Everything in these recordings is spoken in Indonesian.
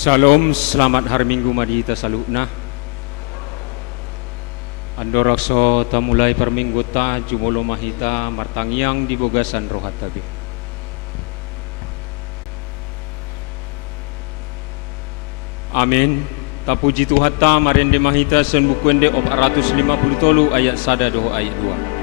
Salam, selamat hari Minggu madita salutna. Ando rakso ta mulai perminggu ta jumolo mahita martangiang di bogasan rohat tabi. Amin. Tapuji Tuhan ta marende mahita sen bukuende 453 ayat sada doho ayat 2.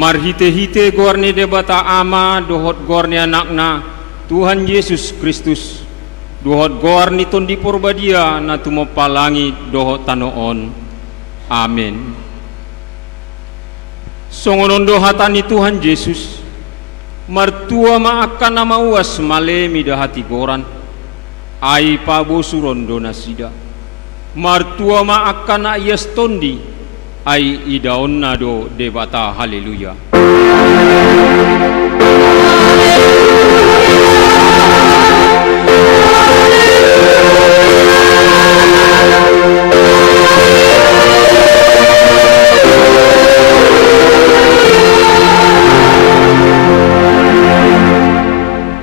Marhite-hite gorni debata ama dohot gorni anakna Tuhan Yesus Kristus dohot gorni tondi porbadia na tumopalangi dohot tanoon. Amin. Songonondo hatani Tuhan Yesus martua maakan nama uas malemi dahati goran ai pabo surondo nasida martua maakan ayas tondi ai idaon nado debata haleluya.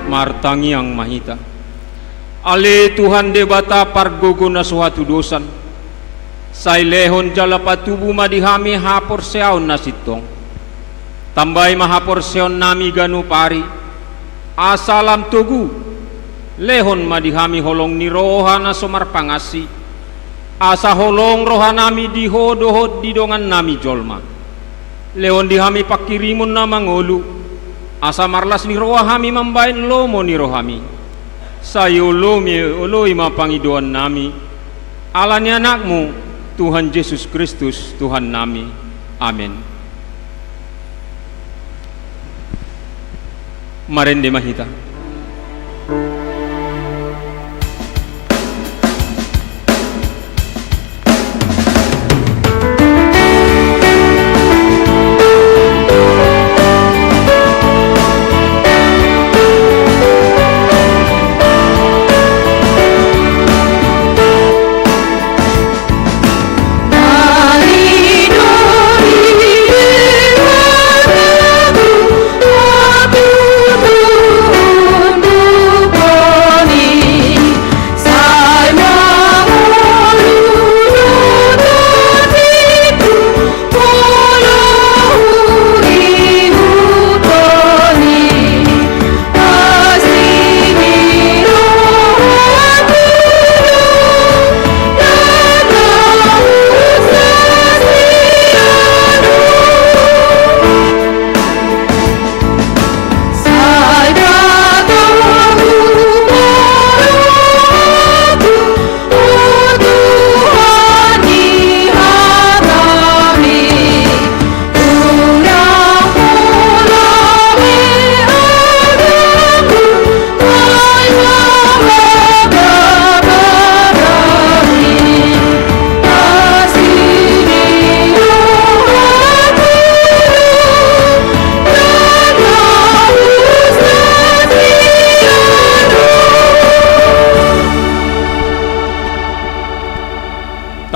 Martangiang mahita ale Tuhan debata pargogo na suatu dosan say lehon jala patubu madihami hapor seaon nasitong tambay mahapor seon nami ganu pari asalam tugu lehon madihami holong ni roha na somar pangasi asa holong roha nami dihodohod didongan nami jolma lehon dihami pakirimun na mangolu asa marlas ni roha hami mambain lomo ni rohami sayo lomi oloi mapangidoan nami alani anakmu Tuhan Yesus Kristus Tuhan nami. Amin. Marende mahita.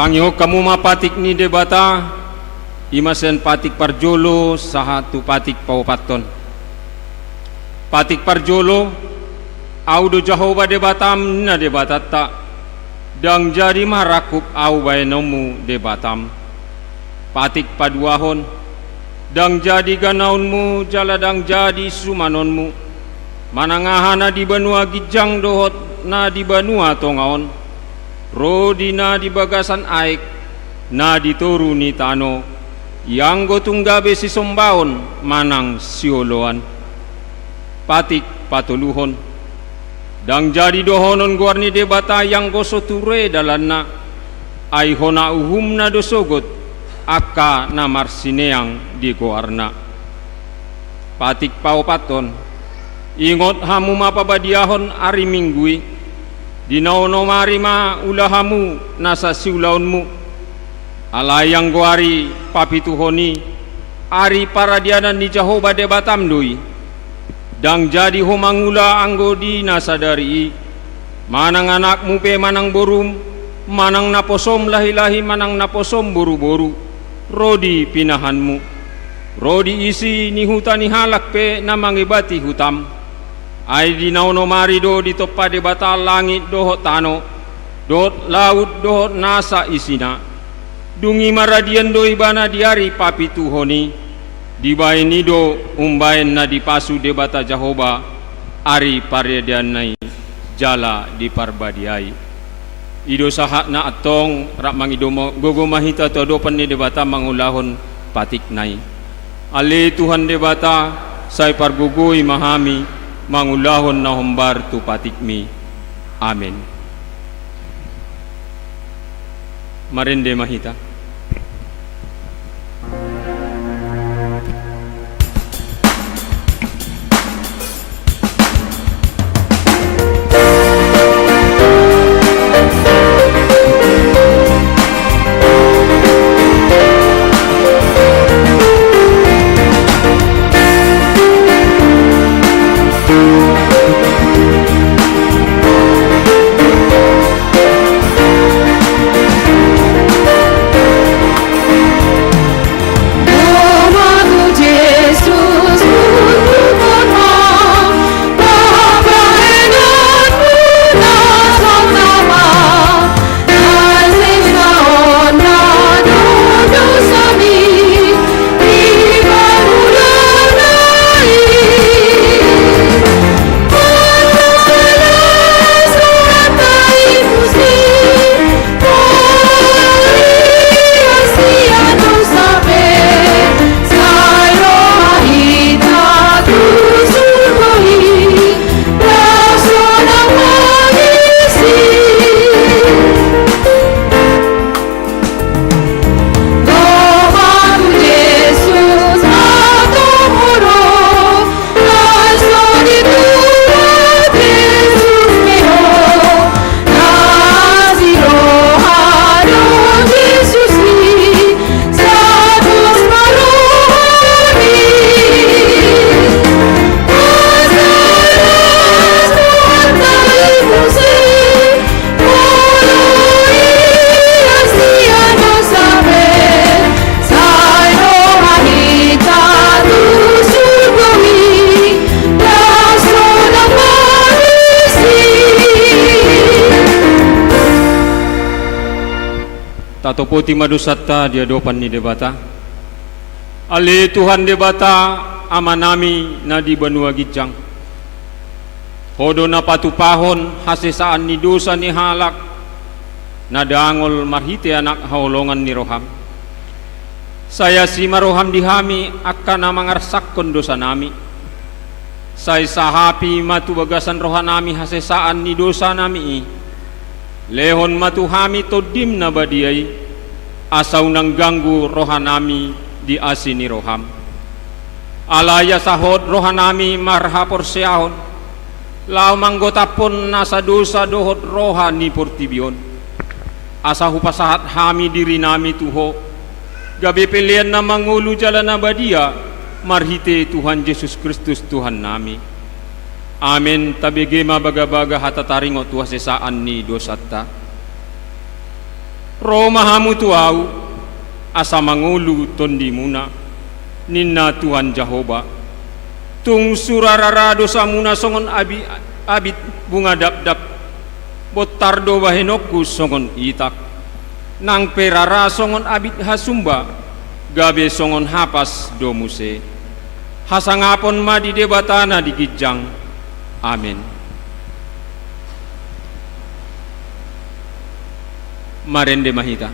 Tangyo kamu mapatik ni debata imasen patik parjolo saha tu patik paupaton. Patik parjolo audo Jehova debatam na debatata dang jadi marakup au baenomu debatam. Patik paduahon dang jadi ganaunmu jala dang jadi sumanonmu. Manangahana di benua gijang dohot na di benua tongaon. Rodi na di bagasan aik na dituruni tano yang gotunggabe si sombaon manang sioloan. Patik patuluhon dang jadi dohonon guarni debata yang gosoture dalanna ai hona uhumna dosogot akka na marsineang di goarna. Patik paupaton ingot hamu mapabadiahon ari minggui dinaono marima ulahamu nasa siulaunmu alayang goari papituhoni ari paradianan di Jehova debatam dui dang jadi homangula anggo di nasadari manang anakmu pe manang borum manang naposom lahi-lahi manang naposom boru-boru rodi pinahanmu rodi isi ni hutani halak pe namangibati hutam ai di nauno marido di topa de batal langit dohot tano dohot laut dohot nasa isina dungi maradian do ibana diari papi tuhoni dibain nido umbain na dipasu de bata Jehova ari paredianai jala di parbadiai ido sahak na atong rak mangido gogo mahita to do panni de bata mangulahon patik nai ale Tuhan de bata sai pargugoi mahami mangulahon na humbar tu patikmi. Amen. Marinde mahita. Tatopoti madusata dia dopan ni debata ale Tuhan debata amanami na di benua gijang hodo na patupahon hasesaan ni dosa ni halak na dangol marhite anak haulongan ni roham saya si maroham dihami akan mangarsakon dosa nami saya sahapi matu bagasan rohanami hasesaan ni dosa nami lehon matuhami todim na badiai asaw nang ganggu rohanami di asini roham alaya sahod rohanami marhapor seahon lao manggotapon nasa dosa dohot rohani portibion asahu pasahat hami diri nami tuho gabi pilihan na mangulu jalan na badia marhite Tuhan Yesus Kristus Tuhan nami. Amen. Tabige mabaga-baga hatataringo tuwa sesaan ni dosata. Roma hamu tuau asa mangulu tondi muna ninna Tuhan Jehovah tung surarara dosa muna songon abit bunga dap botardo bahenoku songon itak nang perara songon abit hasumba gabe songon hapas domuse hasangapon ma di debatana di gijang. Amin. Marende mahita.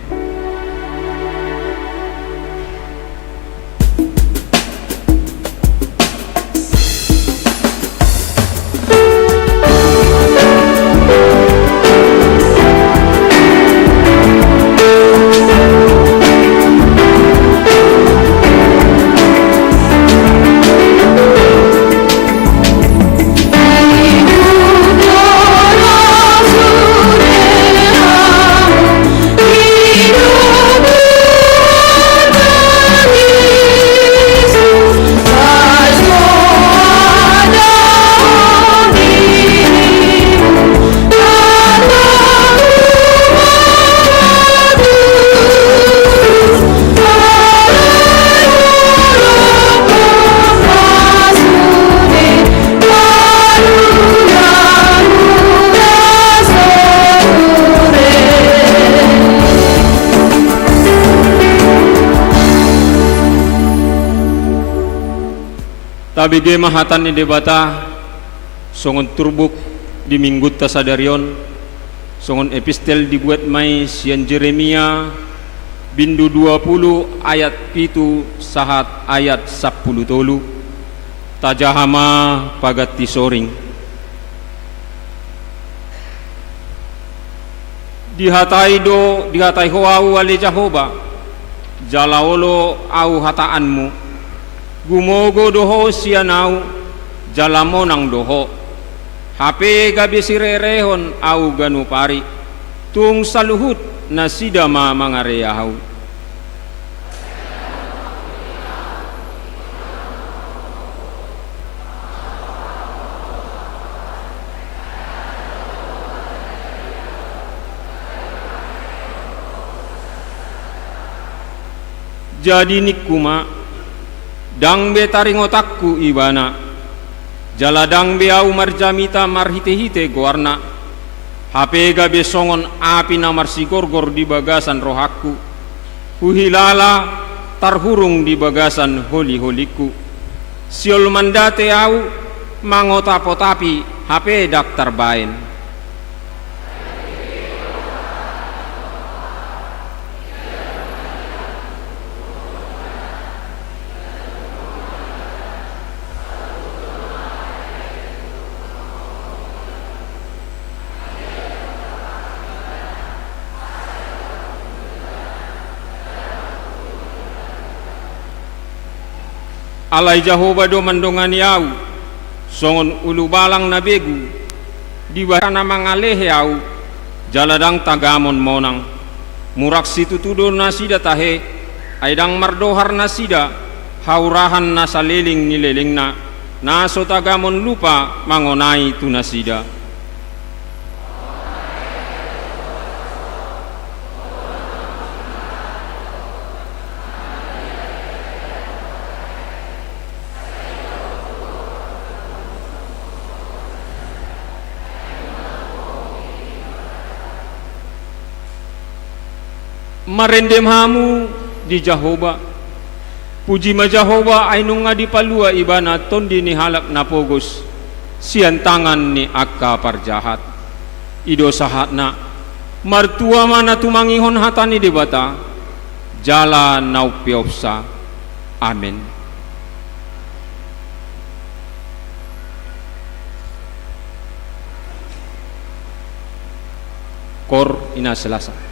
Tabige mahatan ni debata songon turbuk di minggut tasadarion songon epistel dibuat mai sian Jeremia bindu 20 ayat pitu sahat ayat 10 tolu tajahama pagat tisoring dihatai hoau ale Jehovah jalaolo au hataanmu gumogo doho sianau jalamonang doho hape gabi sirerehon au ganu pari tung saluhut nasidama mangareyahau jadi nikuma dang be taring otakku ibana jaladang be au marjamita marhite-hite goarna hape gabe songon api na marsigorgor di bagasan rohakku huhilala tarhurung di bagasan holi-holiku siol mandate au mangotapotapi hape daktar bain alai Jehovah do mandongan yau songon ulu balang na begu di bahana mangalehe au jaladang tagamon monang murak situ tudo nasida tahe aidang mardohar nasida haurahan nasaliling nilelingna naso tagamon lupa mangonai tu nasida marendem hamu di Jehovah puji ma Jehovah ainung ngadi palua ibana tondi ni halak napogos sian tangan ni akka parjahat ido sahatna martua mana tumangihon hatani debata jala naupiopsa. Amin. Kor ina selasa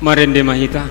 Marende mahita.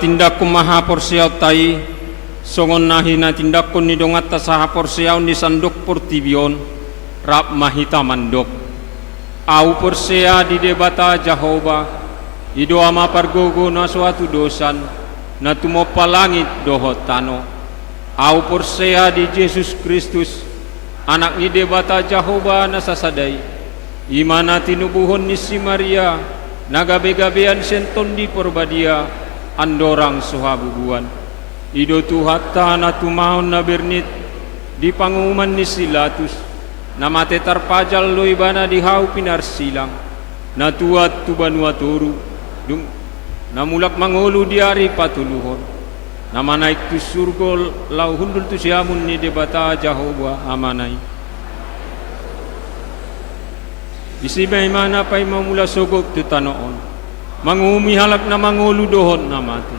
Tindak kumaha porsiaw tai songon nahi na tindak kun ni dongat ta saha porsiaw ni sandok portibion rap mahita mandok au porsia di debata Jehova ido ama pargogo na suatu dosan na tumopa langit dohot tano au porsia di Yesus Kristus anak ni debata Jehova na sasadai imana tinubuhon ni si Maria nagabe-gabean senton di porbadia andorang suhabubuan ido tuhatta na tumahon na bernit di pangumuman ni Silatus na mate tarpajal loibana di hau pinarsilang na tuat tubanua turu na mulak mangulu diari patuluhon na manaik tu surgol lau hundul tu siamun ni debata Jehova amanai isi mana pay mamula sogok tu tanoon mangumi halak na mangulu dohon na mati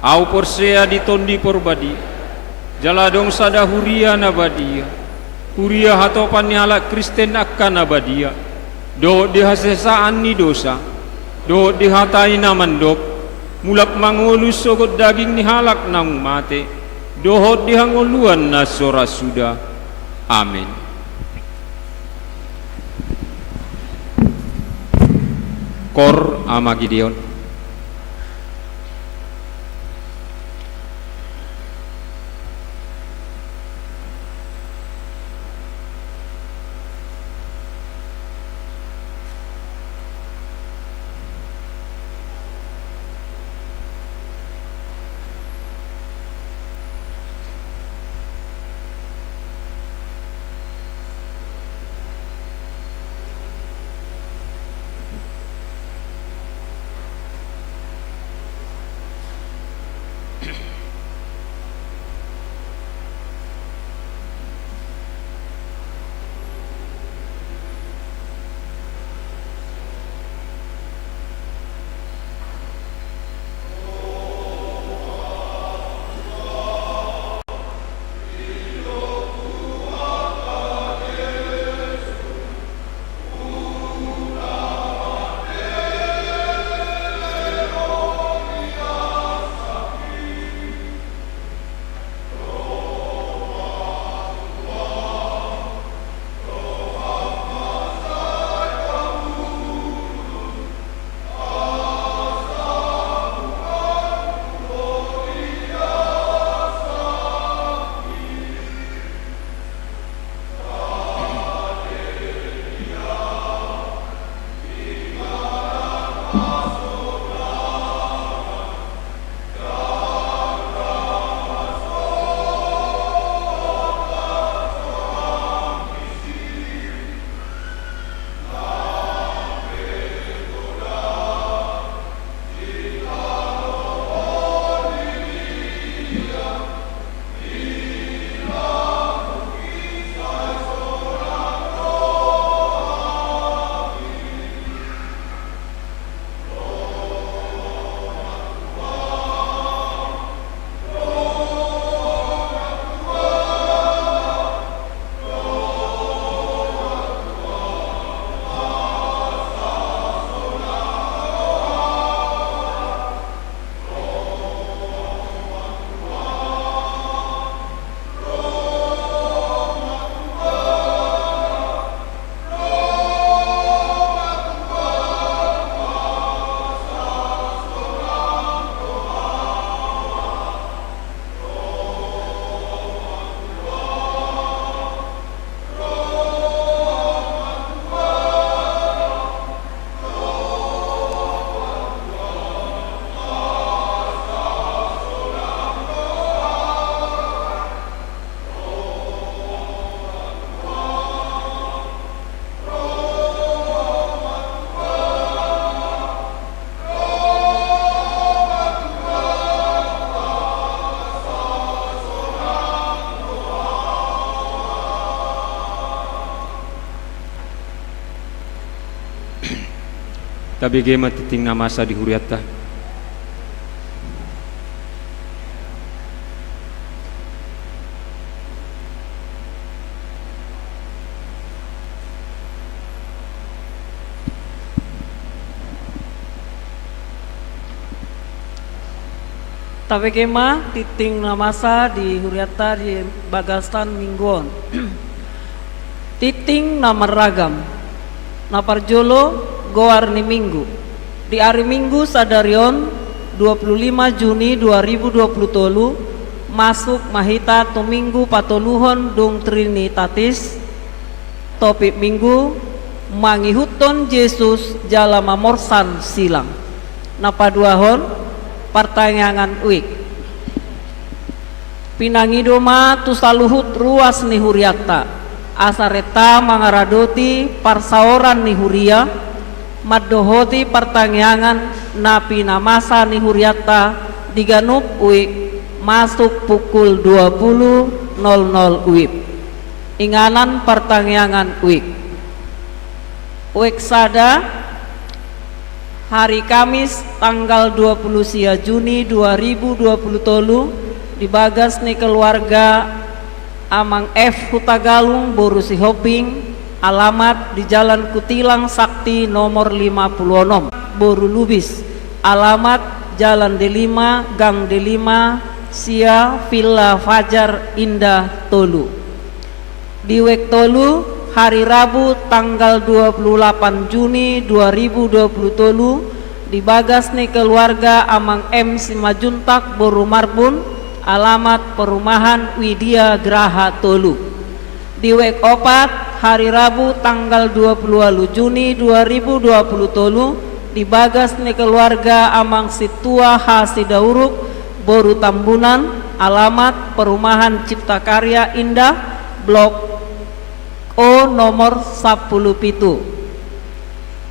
au porsea di tondi porbadi jaladong sada huria na badia huria hatopan ni halak Kristen akan na badia do dihasesaan ni dosa do dihatai na mandok mulak mangulu sogot daging ni halak nang mate dohot dihanguluan na sora sudah amin. Kor ama Gideon. Tapi gema titing na masa di huriata. Tapi kema titing namasa di huriata di bagastan mingguan. Titing nama ragam. Naparjolo goar ni minggu. Di hari Minggu sadarion 25 Juni 2020 masuk mahita to minggu patoluhon dung Trinitatis. Topik minggu mangihuton Yesus jala mamorsan silang. Napaduahon pertanyaan uik pinangidoma tu saluhut ruas ni huriata asareta mangaradoti parsaoran ni huria maddohoti pertanyaan napi namasa ni huriata diganup uik masuk pukul 20.00 uik inganan pertanyaan uik sada hari Kamis tanggal 20 Juni 2020 dibagas ni keluarga Amang F Hutagalung Boru Sihoping alamat di Jalan Kutilang Sakti nomor 56 Boru Lubis alamat Jalan D5 Gang D5 Sia Villa Fajar Indah Tolu di Wek Tolu hari Rabu tanggal 28 Juni 2020 dibagas nih keluarga Amang M Simajuntak Boru Marbun alamat perumahan Widya Graha Tolu di Wek Opat hari Rabu tanggal 20 Juni 2020 Tolu dibagas nih keluarga Amang Situa Hasidauruk Boru Tambunan alamat perumahan Cipta Karya Indah Blok O nomor 10 pitu.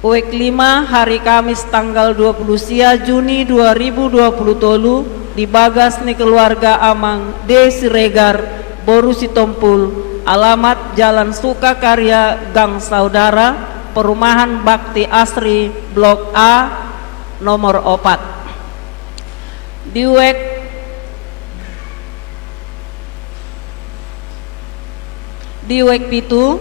Uek 5 hari Kamis tanggal 20 Juni 2020 tolu dibagas ni keluarga Amang D Siregar Boru Sitompul alamat Jalan Sukakarya Gang Saudara Perumahan Bakti Asri Blok A nomor 4 di Uek pitu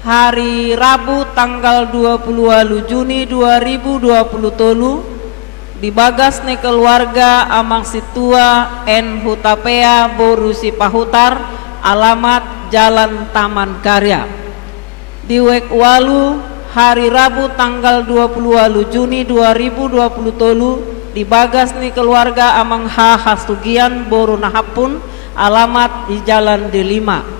hari Rabu tanggal 20 Juni 2020 tolu dibagas nih keluarga Amang Situa N Hutapea Boru Sipahutar alamat Jalan Taman Karya di Wek Walu hari Rabu tanggal 20 Juni 2020 tolu dibagas nih keluarga Amang H Hastugian Boru Nahapun alamat di Jalan D5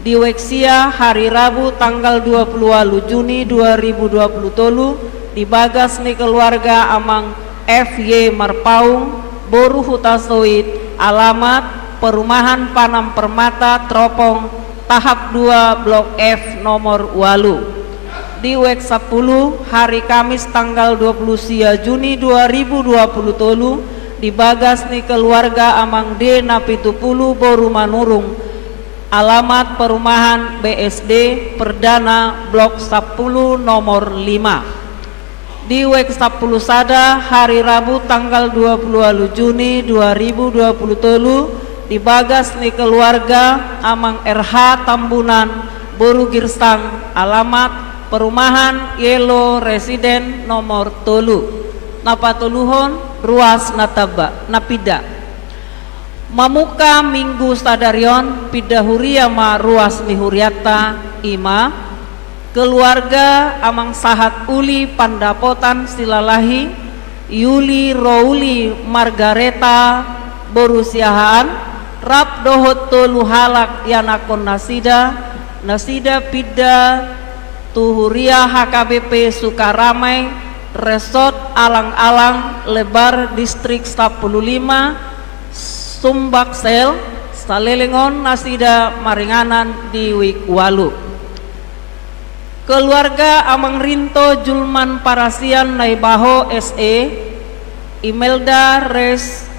di Weksia hari Rabu tanggal 20 Juni 2020 tolu dibagas nih keluarga Amang FY Marpaung Boru Hutasoit alamat Perumahan Panam Permata Tropong tahap 2 Blok F nomor 8 di Wek 10 hari Kamis tanggal 20 Juni 2020 tolu dibagas nih keluarga Amang D Napitupulu Boru Manurung alamat perumahan BSD Perdana Blok 10 nomor 5 di Wek 10 Sada hari Rabu tanggal 20 Juni 2020 tolu dibagas nih keluarga Amang RH Tambunan Boru Girsang alamat perumahan Yellow Residen nomor tolu napatuluhon ruas napida Mamuka Minggu Stadarion Pidahuria ma ruas nihuriata ima keluarga Amang Sahat Uli Pandapotan Silalahi Yuli Rouli Margareta Borusiahaan Rap Dohot Tolu Halak Yanakon Nasida Pida Tuhuria HKBP Sukaramai Resort Alang-Alang Lebar Distrik 15 Sumbaksel Salelengon Nasida Maringanan di Wikwalu keluarga Amang Rinto Julman Parasian Naibaho SE Imelda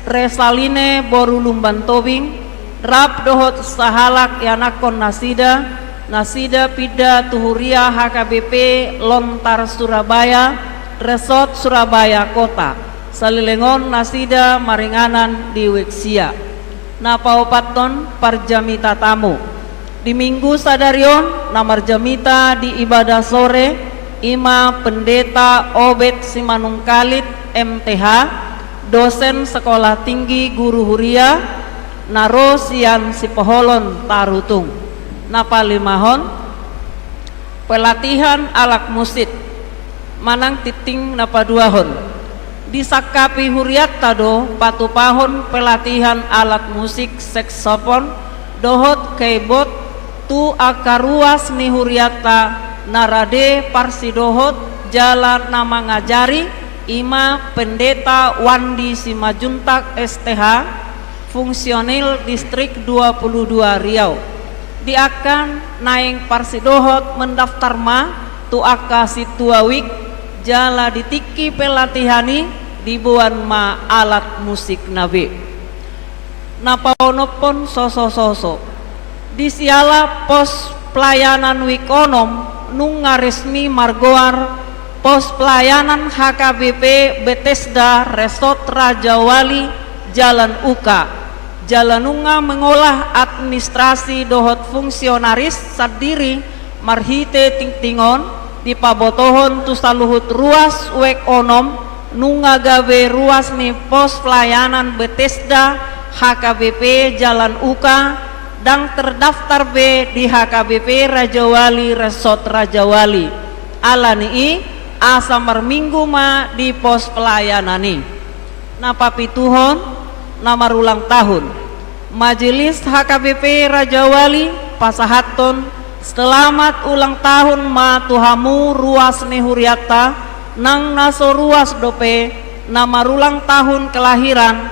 Resaline Boru Lumban Tobing Rap Dohot Sahalak Yanakon Nasida Pida Tuhuria HKBP Lontar Surabaya Resort Surabaya Kota, salilengon nasida maringanan di Weksia. Napaupaton parjamita tamu. Di minggu sadarion namar jamita di ibadah sore Ima Pendeta Obed Simanungkalit MTH, dosen Sekolah Tinggi Guru Huria, naro sian Sipoholon Tarutung. Napalimahon pelatihan alat musik manang titing napaduahon. Disakapi Huriat tado patupahon pelatihan alat musik saksofon dohot keyboard tu akaruas ni Huriata narade parsidohot jalan nama ngajari Ima Pendeta Wandi Simajuntak STH, fungsionil distrik 22 Riau. Diakan naing parsidohot mendaftar ma tu aka situawik jala ditiki pelatihani dibuan ma alat musik nabe. Napaonopon soso disiala pos pelayanan wikonom nung ngaresmi margoar pos pelayanan HKBP Bethesda Resort Raja Wali Jalan Uka. Jalanunga mengolah administrasi dohot fungsionaris sadiri marhite tingtingon di pabotohon tu saluhut ruas wek onom nunga gawe ruas ni pos pelayanan Bethesda HKBP Jalan Uka dan terdaftar B di HKBP Raja Wali Resort Raja Wali alani asa minggu ma di pos pelayanani. Napapituhon namar ulang tahun Majelis HKBP Raja Wali pasahaton selamat ulang tahun ma tuhamu ruas ni Huriata nang naso ruas dope namar ulang tahun kelahiran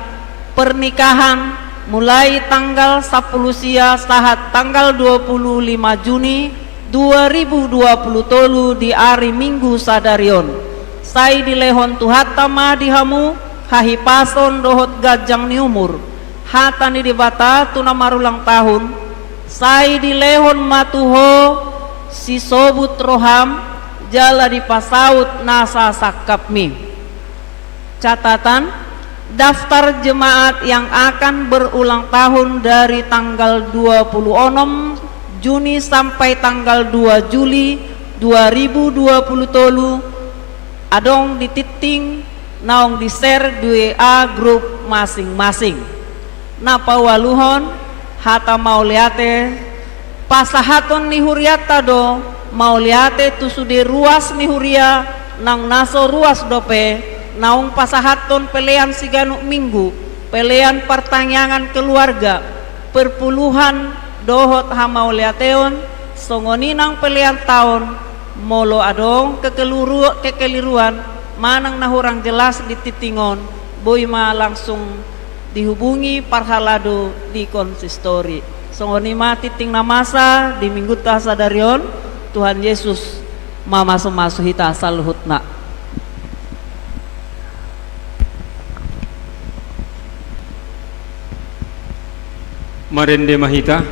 pernikahan mulai tanggal 10 sia sahat tanggal 25 Juni 2020 di hari Minggu sadarion. Sai dilehon tuhatama dihamu hahipason dohot gajang ni umur hatani di bata tuna marulang tahun. Sai dilehon matuho si sobut roham jala di pasaut nasa sakapmi. Catatan daftar jemaat yang akan berulang tahun dari tanggal 26 Juni sampai tanggal 2 Juli 2020 adong dititing naong di share di WA grup masing-masing. Napawaluhon hata mauliate pasahaton ni Huriata do mauliate tusude ruas ni Huria nang naso ruas dope naung pasahaton pelean siganu minggu pelean pertanyaan keluarga perpuluhan dohot hamauliateon songoninang pelean tahun molo adong kekeliruan manang nahurang jelas dititingon boy ma langsung dihubungi parhalado di konsistori songoni ma titing namasa di minggu tasadarion Tuhan Yesus mama semasuhita saluhutna. Marende mahita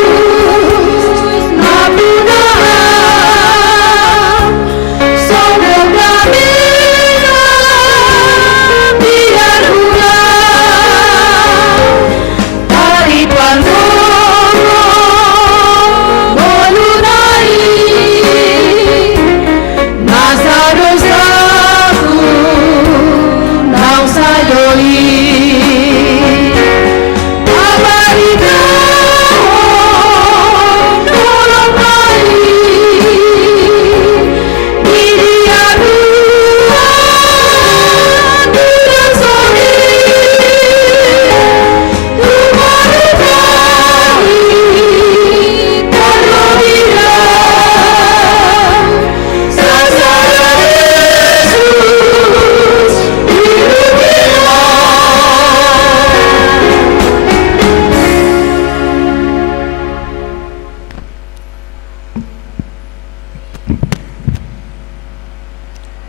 Tuhan Yesus, Nabi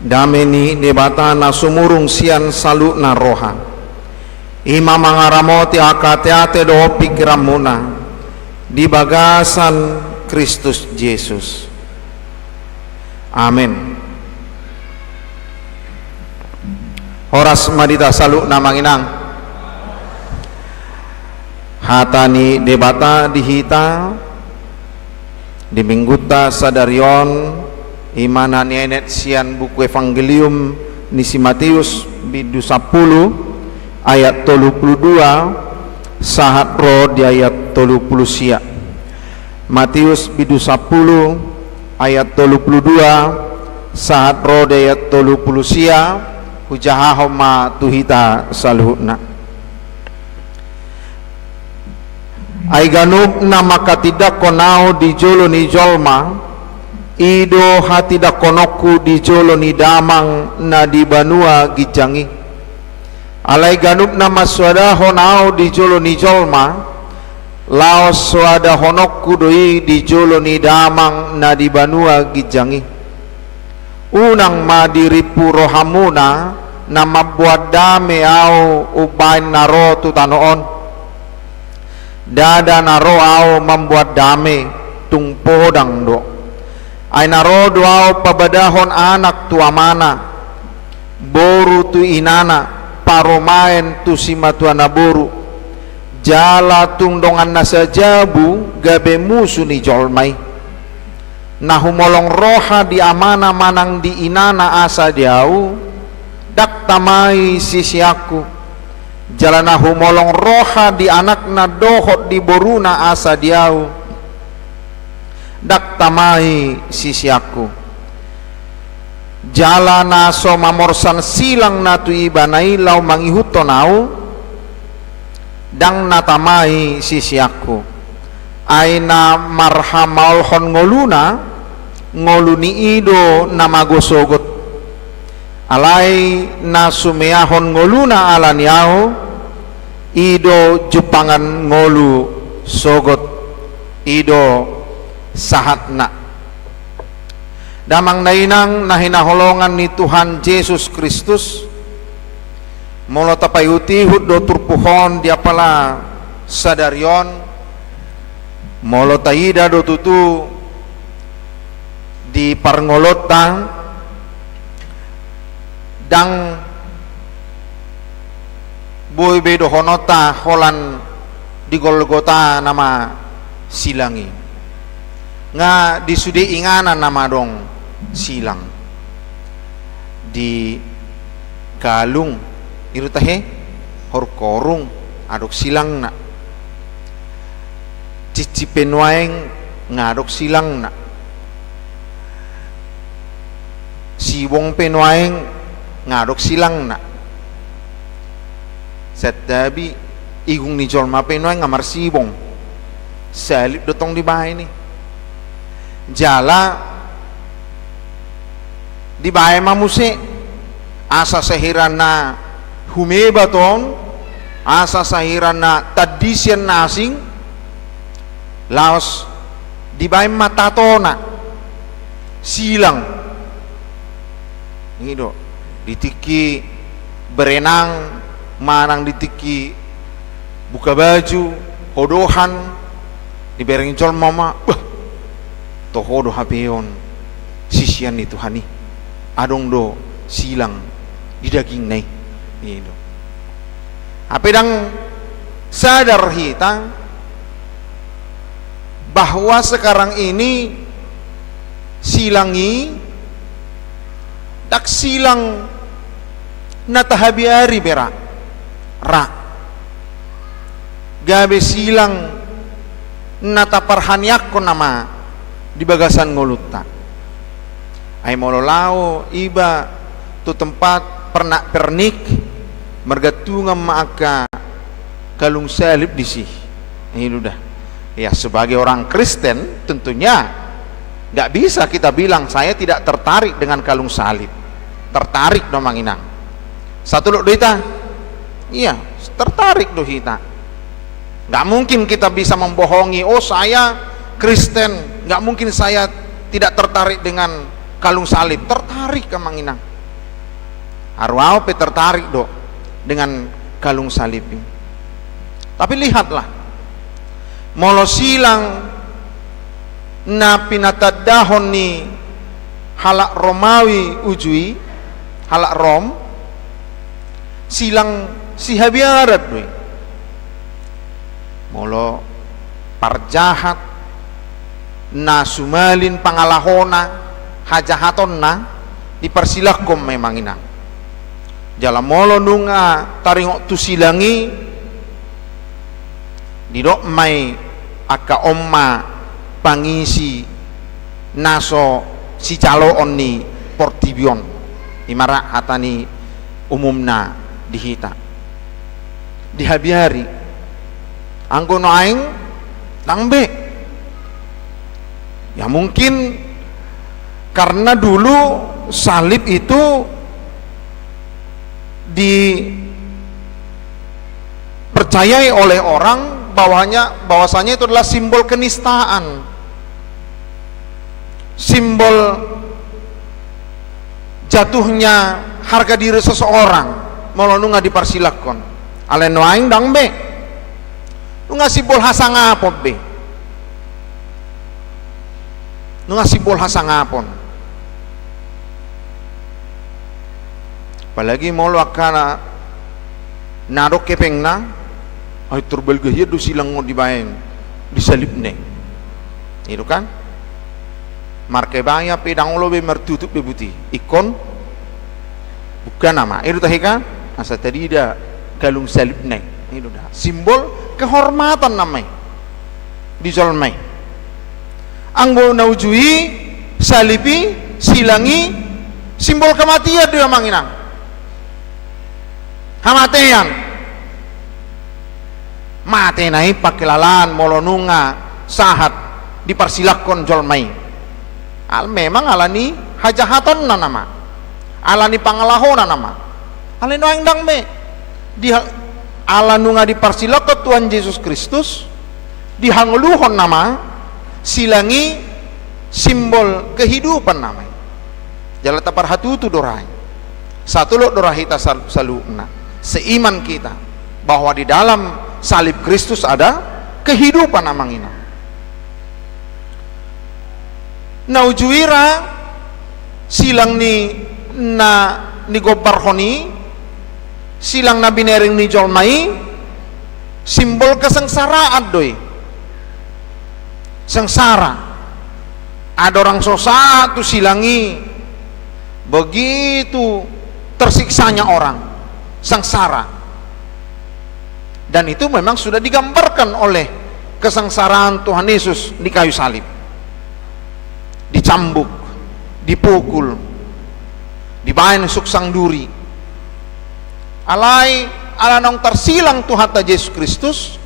dameni debata na sumurung sian salu na roha ima mangaramoti akate-ate do pikiramuna di bagasan Kristus Yesus. Amin. Horas madita salu na manginang hatani debata dihita di mingguta sadarion imana nienet sian buku evangelium ni si Matius bidu 10 ayat 32 sahat ro di ayat 30 sia. Matius bidu 10 ayat 32 sahat ro di ayat 30 sia hujahahoma tuhita saluhna. Ai ganub na makatidak konao di jolo ni jolma ido hati dakonoku di jolo ni damang na di banua gijangi alai ganub na maswada honao di jolo ni jolma laos swada honokku doi di jolo ni damang na di banua gijangi unang madiripu rohamuna na mabuat dame au ubain naro tutanoon dada naro au membuat dame tung podang do ay naro do au pabadahon anak tu amana boru tu inana paromaen tu simatuana boru jala tung dongan nasa jabu gabe musu ni jolmai nahumolong roha di amana manang di inana asa diau dak tamai sisiaku jalana humolong roha di anak na dohot di boruna asa diau dak tamai sisiaku jalana so mamorsan silang na tu ibanai lau mangihutonau dang natamai sisiaku aina marhamalhon ngoluna ngoluni ido namagosogot alai na sumeahon ngoluna alaniao ido jupangan ngolu sogot ido sahatna damang nainang nahinaholongan ni Tuhan Yesus Kristus molo tapayuti huddo turpuhon dia pala sadarion molo taida do tutu di parngolotang dang boy bedo honota holan di Golgota nama silangi nga disudi inganan nama dong silang di kalung iru tahe hor korung adok silang na cici penwaeng ngadok silang na siwong penwaeng ngadok silang na setabi igung ni jolma penwaeng ngamar sibong salib dotong di bahay ni jala di bahay mamuse asa sahiran na humebaton asa sahiran na tadisyan nasing laos di bahay matatona silang ini do ditiki berenang manang ditiki buka baju hodohan diberengin col mama tohodo hapeon sisian itu hani adong do silang di daging nai itu apa dang sadar kita bahwa sekarang ini silangi dak silang natahabiari bera ra gabe silang nataparhaniak ko nama di bagasan ngolutta ay mololao iba tu tempat pernak pernik mergatungan maaka kalung salib di sih ini udah ya sebagai orang Kristen tentunya nggak bisa kita bilang saya tidak tertarik dengan kalung salib tertarik dong manginang satu lo doita iya tertarik doh kita nggak mungkin kita bisa membohongi oh saya Kristen nggak mungkin saya tidak tertarik dengan kalung salib tertarik ke manginang Arwah pe tertarik do dengan kalung salib ini. Tapi lihatlah, molo silang na pinatadahon ni halak Romawi ujui, halak Rom, silang si habiarat doi. Molo parjahat na sumalin pangalahona hajahaton na dipersilahkan memang ina. Jala molo nunga taringok tu silangi didok mai aka omma pangisi naso si calo onni portibion imara hatani umumna dihita dihabiari anggono aing tangbe ya, mungkin karena dulu salib itu dipercayai oleh orang bahwasanya itu adalah simbol kenistaan, simbol jatuhnya harga diri seseorang. Mau nu nggak dipersilahkan ale noaing dang be nu nggak simbol hasang apon be nu nggak simbol hasang apon, apalagi mau lu akana narok kepengna ay turbal gahya do silang mo dibayan disalib ne itu kan marke baya pedang lo be mertutup be buti ikon bukan nama itu tadi kan asa tadi dah kalung salib ne itu dah simbol kehormatan namanya dijolmai anggo naujui salipi silangi simbol kematian dia manginang hamatean mate nai pakilalan molonunga sahat dipersilahkan jolmai al memang alani hajahatan na nama alani pangalahona nama alani noang dang me di alanunga dipersilahkan Tuhan Yesus Kristus dihangluhon nama silangi simbol kehidupan nama jala tapar hatutu dorai satu lo dorahita saluna seiman kita bahwa di dalam salib Kristus ada kehidupan amangina. Naujuira silang ni gobarhoni silang na binering ni jolmai simbol kesengsaraan doi. Sengsara. Ada orang sosatu silangi begitu tersiksanya orang sengsara. Dan itu memang sudah digambarkan oleh kesengsaraan Tuhan Yesus di kayu salib, dicambuk, dipukul, dibayan suksang duri alai alanong tersilang Tuhan Yesus Kristus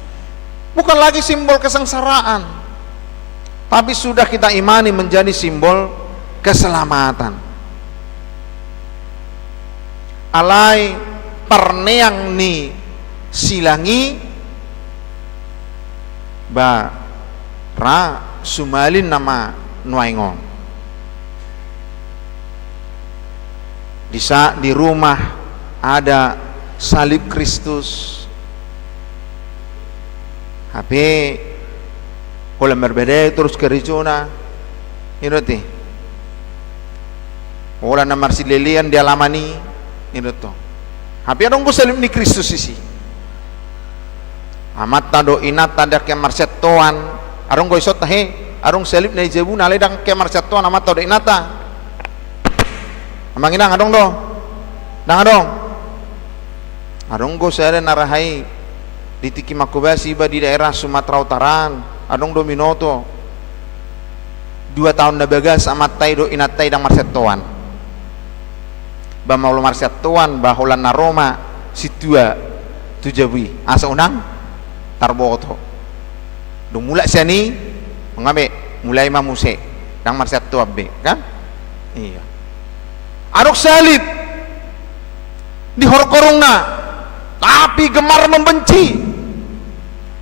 bukan lagi simbol kesengsaraan, tapi sudah kita imani menjadi simbol keselamatan. Alai perneang ni silangi ba ra sumalin nama nuaingon di rumah ada salib Kristus HP kalau berbeda terus kericuna ini orang namar silelian di alamani ini tuh HP adong salib ni Kristus sisi amat tado inat tanda kemar setuan arong go isot he arong salib na ijebu na ledang kemar setuan amat tado inata amang inang adong do dang adong go sare narahai di tiki makubasi ba di daerah Sumatera Utaran adong do minoto 2 tahun na bagas amat tay do inat tay dang marsetuan ba mau marsetuan ba holan na Roma situa tujawi asa unang tarboto dong mulai sini mengabe mulai mamuse dang marsat tu abbe kan iya arok salib di horkorongna tapi gemar membenci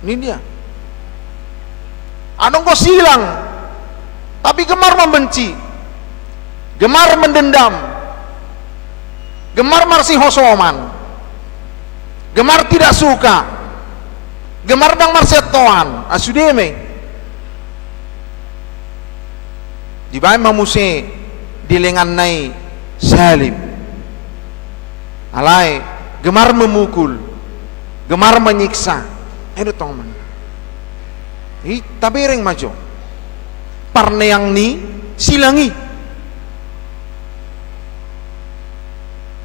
ini dia anong ko silang tapi gemar membenci gemar mendendam gemar marsi hosoman, gemar tidak suka, gemar dang marsetoan, asudeme. Di bae mamuse dilengan nai salib. Alai gemar memukul, gemar menyiksa. Itu tong man. Tabering majo. Parne yang ni silangi.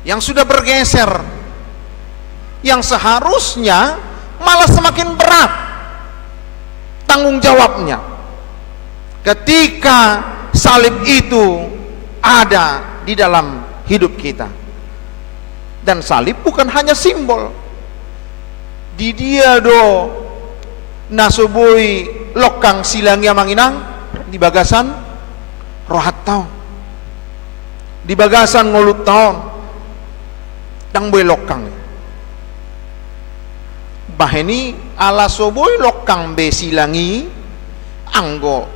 Yang sudah bergeser, yang seharusnya malah semakin berat tanggung jawabnya ketika salib itu ada di dalam hidup kita. Dan salib bukan hanya simbol. Di dia do nasoboi lokang silangi amanginang di bagasan rohat tau, di bagasan ngolut taon dang boy lokang baheni ala soboy lokang be silangi anggo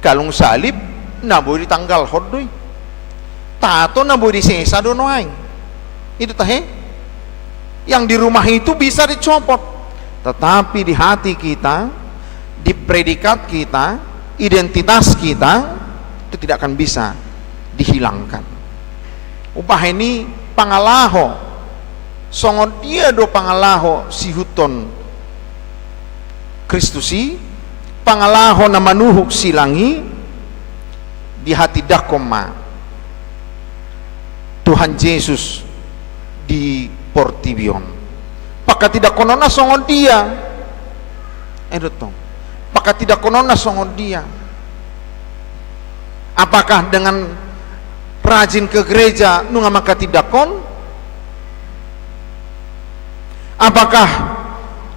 kalung salib na boy ditanggal hodoy tato na boy disesa do noaing itu tahe yang di rumah itu bisa dicopot, tetapi di hati kita, di predikat kita, identitas kita itu tidak akan bisa dihilangkan. Upah ini pangalaho songon dia do pangalaho si huton Kristusi pangalaho na manuhuk silangi di hati dakoma Tuhan Yesus di Portibion. Paka tidak konona songon dia. Edotong. Paka tidak konona songon dia. Apakah dengan rajin ke gereja nunga maka tidak kon? Apakah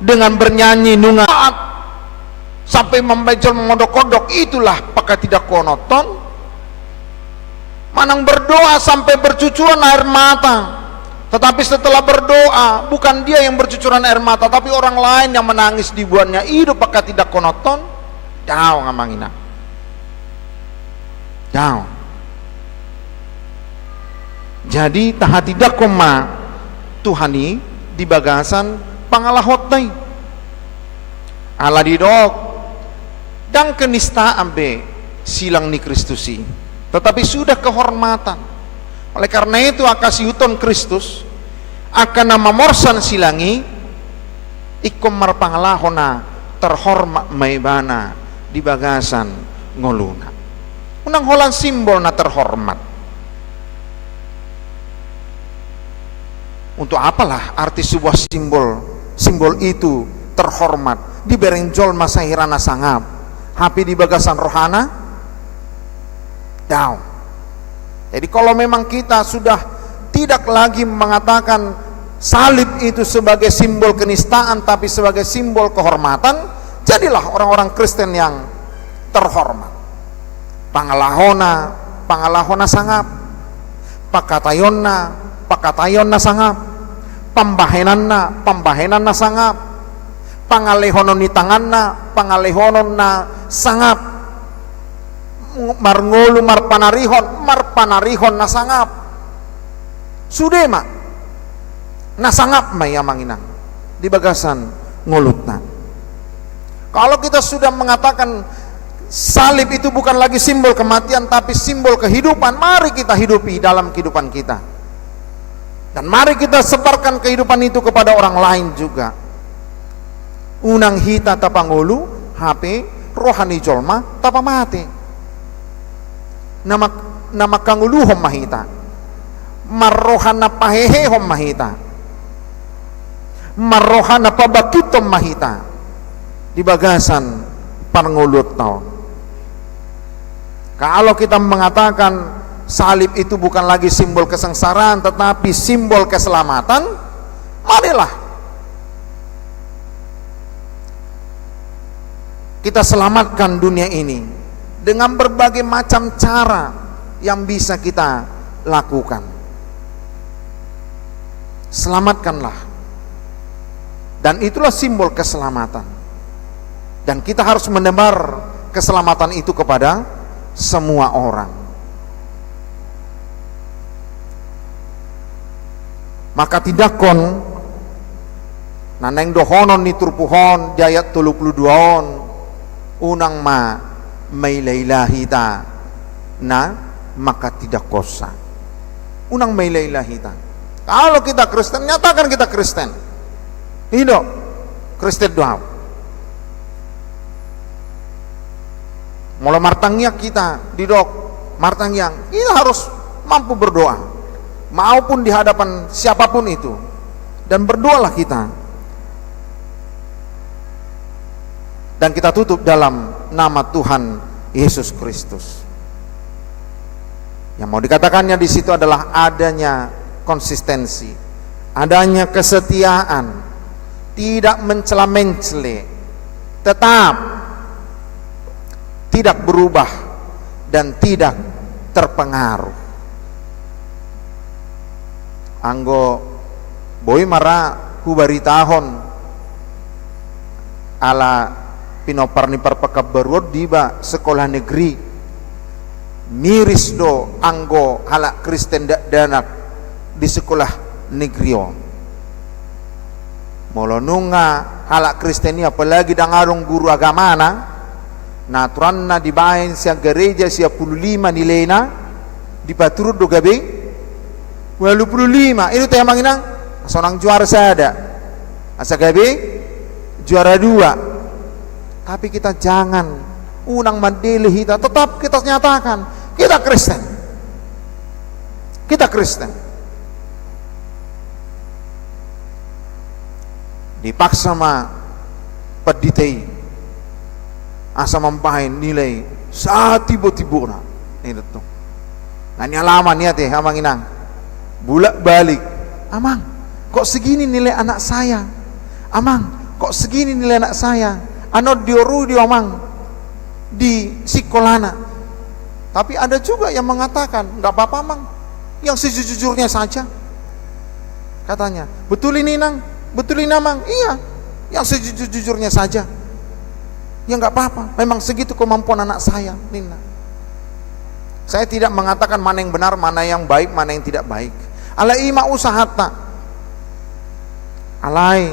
dengan bernyanyi nunga sampai membajol mengodok-kodok itulah paka tidak konoton? Manang berdoa sampai bercucuran air mata, tetapi setelah berdoa bukan dia yang bercucuran air mata, tapi orang lain yang menangis di buannya. Itu paka tidak konoton? Jauh ngamangina. Jauh. Jadi taha tidak koma Tuhani di bagasan pangalahot day ala didok dan kenistaan be silang ni Kristusi, tetapi sudah kehormatan. Oleh karena itu akasiuton Kristus akan nama morsan silangi ikom marpangalahona terhormat maibana di bagasan ngoluna unang holan simbol na terhormat. Untuk apalah arti sebuah simbol itu terhormat di berenjol masahirana sangap hapi di bagasan rohana down. Jadi kalau memang kita sudah tidak lagi mengatakan salib itu sebagai simbol kenistaan tapi sebagai simbol kehormatan, jadilah orang-orang Kristen yang terhormat. Pangalahona sangap, pakatayonna sangap, pambahenanna sangap, pangalehonon ni tanganna, pangalehonon na sangap, marngolu marpanarihon na sangap, sudema na sangap may amanginang di bagasan ngolutna. Kalau kita sudah mengatakan salib itu bukan lagi simbol kematian tapi simbol kehidupan, mari kita hidupi dalam kehidupan kita. Dan mari kita sebarkan kehidupan itu kepada orang lain juga. Unang hita tapangulu, HP, rohani jolma, tapamate. Nama kanguluhom mahita. Marrohana pahehehom mahita. Marrohana pabakitom mahita. Di bagasan pangulut tau. Kalau kita mengatakan salib itu bukan lagi simbol kesengsaraan tetapi simbol keselamatan, marilah kita selamatkan dunia ini dengan berbagai macam cara yang bisa kita lakukan. Selamatkanlah, dan itulah simbol keselamatan, dan kita harus menebar keselamatan itu kepada semua orang. maka tidakon naneng dohonon ni turpuhon jayat 32 unang may lailahita na maka tidak kosa unang may lailahita. Kalau kita Kristen, nyatakan kita Kristen, hidup Kristen doa mulai martangnya kita didok martangyang kita harus mampu berdoa maupun di hadapan siapapun itu, dan berdoalah kita, dan kita tutup dalam nama Tuhan Yesus Kristus. Yang mau dikatakannya di situ adalah adanya konsistensi, adanya kesetiaan, tidak mencela-mencela, tetap tidak berubah dan tidak terpengaruh. Anggo boy mara hubaritahon ala pinoparni parpakabaruod diba sekolah negeri miris do anggo halak Kristen danak di sekolah negeri molonunga halak Kristen apalagi dangarong guru agama na aturan na dibahin siya gereja siya 15 nilena dipaturut do gabi 25 itu teh manginang sonang juara sada asa gabi juara 2. Tapi kita jangan unang mandili kita, tetap kita nyatakan kita Kristen, kita Kristen. Dipaksa ma peditei asa mampahin nilai sa tibo-tibo na itu tuh nanya lama niat teh amang inang bulak balik, amang kok segini nilai anak saya, amang kok segini nilai anak saya, ano dioru di amang di sekolahna. Tapi ada juga yang mengatakan nggak apa-apa amang, yang sejujurnya saja katanya, betul ini nang, betul ini amang, iya yang sejujurnya saja, ya nggak apa-apa, memang segitu kemampuan anak saya Nina. Saya tidak mengatakan mana yang benar, mana yang baik, mana yang tidak baik. Ala ima usahata alai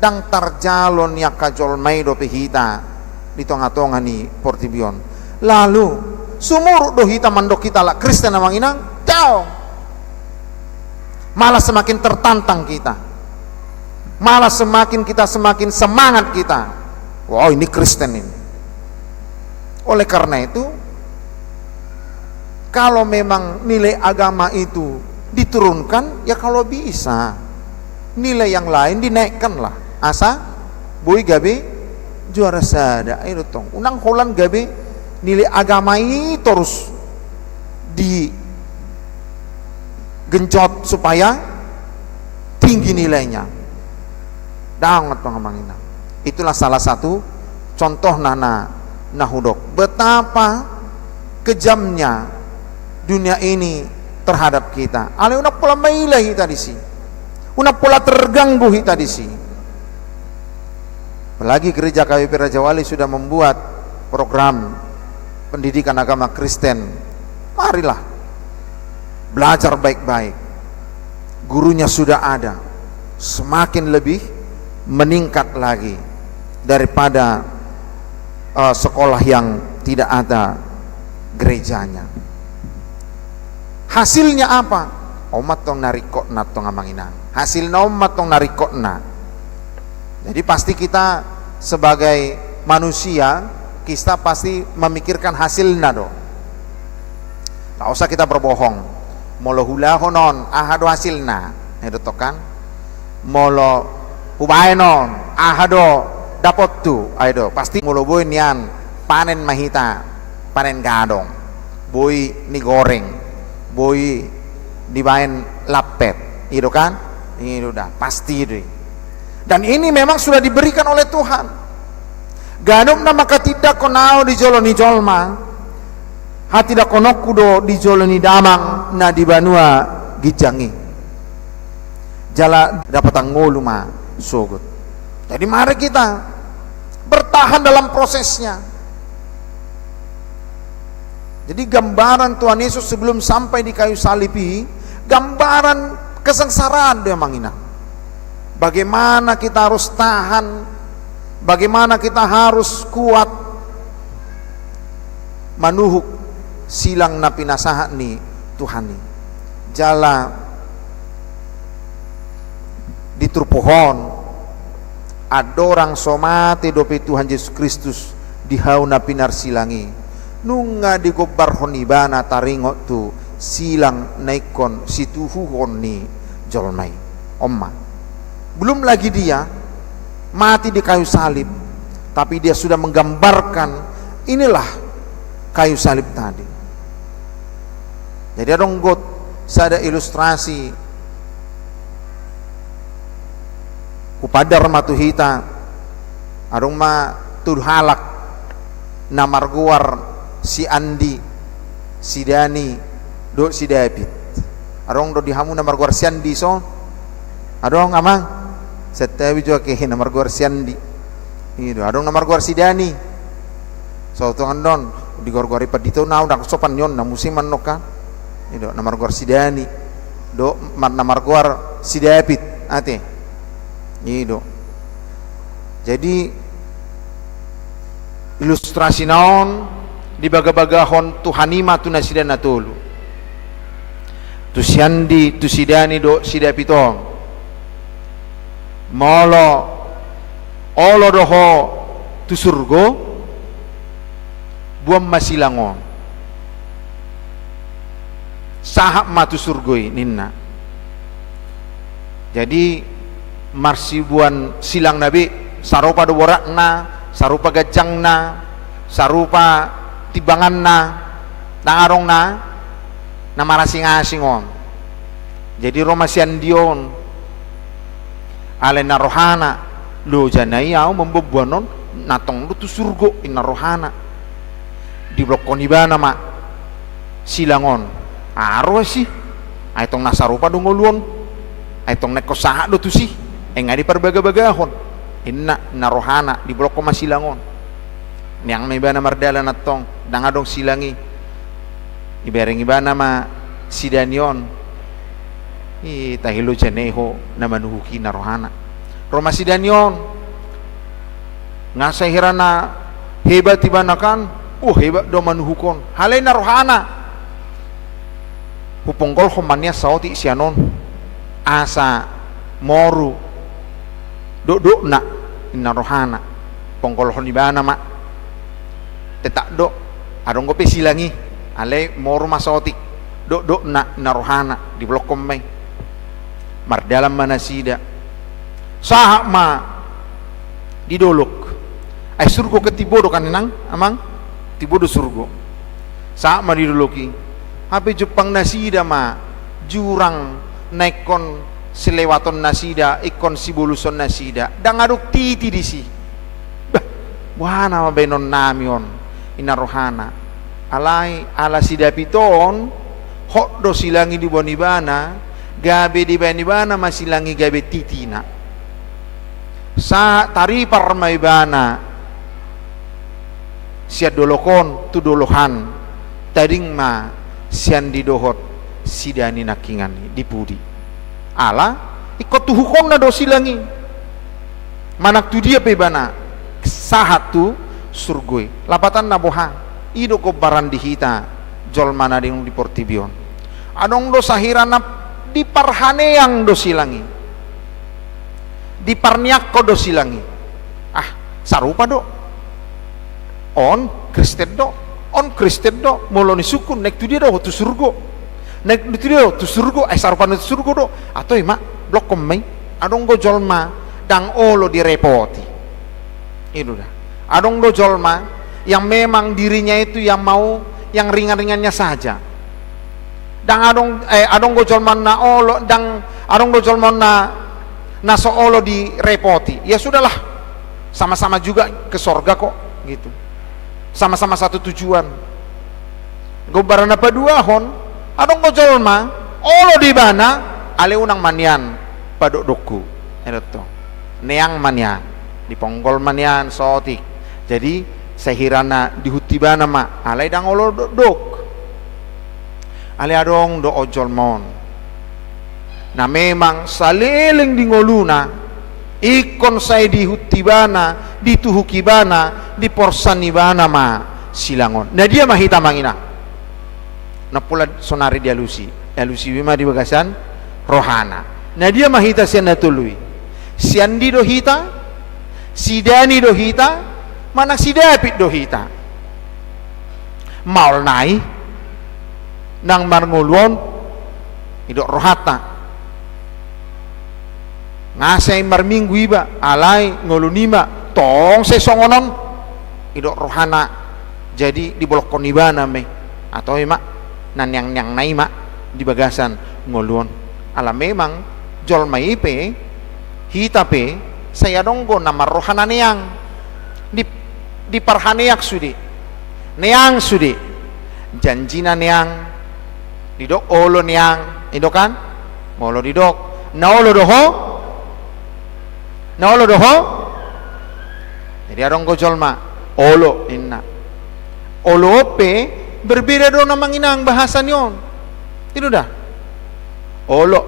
dang tarjalon ya kajol maido pehita di tonga-tonga ni portibion. Lalu sumur do hita mandok kita lah Kristen namang inang jauh. Malah semakin tertantang kita. Malah semakin kita semakin semangat kita. Wow, ini Kristen ini. Oleh karena itu, kalau memang nilai agama itu diturunkan, ya kalau bisa nilai yang lain dinaikkanlah. Asa boy gabe juara sada itu tong unang holan gabe nilai agama ini terus di genjot supaya tinggi nilainya. Dangat pengamangina. Itulah salah satu contoh nana nahudok betapa kejamnya dunia ini terhadap kita. Ale una pola mailah hita di sini. Una pola terganggu hita di sini. Apalagi gereja KWP Raja Wali sudah membuat program pendidikan agama Kristen. Marilah belajar baik-baik. Gurunya sudah ada. Semakin lebih meningkat lagi daripada sekolah yang tidak ada gerejanya. Hasilnya apa? Omat tong narikokna tong amangina. Hasilnya omat tong narikokna. Jadi pasti kita sebagai manusia kita pasti memikirkan hasilnya do. Tak usah kita berbohong. Molo hula honon ahado hasilna. Itu kan. Molo hubaenon ahado dapat tu. Ayo pasti molo boy nian panen mahita, panen gadong. Boy ni goreng. Boy dibain lapet, itu kan? Ini udah pasti itu. Dan ini memang sudah diberikan oleh Tuhan. Ganum nama katidak konao di joloni jolma, hati dak konokudo di joloni damang na di banua gijangi. Jala dapat angolu ma sogut. Jadi mari kita bertahan dalam prosesnya. Jadi gambaran Tuhan Yesus sebelum sampai di kayu salib ini, gambaran kesengsaraan do emang ina. Bagaimana kita harus tahan, bagaimana kita harus kuat manuhuk silang na pinasahan ni Tuhan ni. Jala di turpohon adorang somate dope Tuhan Yesus Kristus dihau na pinar silangi nunga di gobar honibana taringot tu silang naikon situhuhon ni jolmai omma. Belum lagi dia mati di kayu salib, tapi dia sudah menggambarkan inilah kayu salib tadi. Jadi adong got sada ilustrasi upadar matuhita adong ma tudhalak na marguar si Andi, si Dani, do si David. Adong do dihamu na marguar si Andi so. Adong amang setawi juga ke nomor gor siandi itu adong nomor gor si Dani so tuan don di gor gor ipat itu nau dak sopan yon na musiman noka itu nomor gor si Dani do nomor gor si David ate itu. Jadi ilustrasi naon di baga-bagahon tuhanima tu nasidana tulu tu siandi tu si Dani do si David on molo olo doho tu surgo buam masilangon sahab matu surgoi ninna. Jadi marsibuan silang nabi sarupa do borakna, sarupa gajangna, sarupa tibanganna, nangarongna na marasing-asingon. Jadi romasian dion alena rohana lo janai au membebuanon natong lu tu surgo ina rohana di blok konibana ma silangon aro sih aitong nasarupa do ngoluon aitong neko saha do tu sih engadi perbaga-bagahon inna na rohana di blok koma silangon niang may bana mardala natong dangadong silangi ibereng ibana ma sidanion tahilo janeho na manuhuki na rohana Roma sidanion nga sa hirana hebat ibanakan hebat do manuhukon halay na rohana huponggol humanya saoti sianon asa moru do na ina rohana ponggol honibana ma tetak do adong gope silangi alay moru masoti do na ina rohana di blok komay mardalam manasida sahak ma didolok ay surgo ketibodo kaninang amang tibodo surgo sahak ma didoloki hape Jepang nasida ma jurang naikon selewaton nasida ikon sibuluson nasida dangaduk titi disi wana ma benon namion ina rohana alai ala sida piton hok do silangi di bonibana gabe di banibana masilangi gabe titina sa tari parmaibana sia dolokon tu dolohan taring ma sian didohot sidani nakingan dipudi ala ikut tuhukon na do silangi manak tu dia pebana sahat tu surgoi lapatan na boha ido ko baran dihita jol mana ding di portibion adong do sahirana di parhaneang do silangi di parniak ko do silangi sarupa do on Kristen do moloni sukun nek tu dia do tu surgo nek tu dia tu surgo sarupa tu surgo do atau ima blok komai adong go jolma dang olo direpoti itu dah adong do jolma yang memang dirinya itu yang mau yang ringan-ringannya saja dang adong go jolman na olo dang adong go jolman na so olo di repoti ya sudahlah sama-sama juga ke sorga kok gitu sama-sama satu tujuan gobaran apa dua hon adong go jolma olo di bana ale unang manian padok doku eto neang manian di ponggol manian sotik jadi sehirana di hutibana ma ale dang olo dok ale adong do ojol mon na memang saleleng di ngoluna ikon say di hutibana di tuhukibana di porsanibana ma silangon na dia mahita mangina na pula sonari dia lusi bima di bagasan rohana na dia mahita siya natului siyan di dohita si Dani dohita mana si David dohita maul nai nang marngulon idok rohata ngasay marminggu iba alay ngolunima tong sesongonon idok rohana jadi dibolokon iba name atau mak nan yang nai mak di bagasan ngolun ala memang jol maipe hitape saya donggo nama rohana neang di parhaneak sudi neang sudi janjina neang didok olo neang itu kan molo didok na olo doho jadi adong gojolma olo inna olo ope berbeda do namang inang bahasa nyon itu dah olo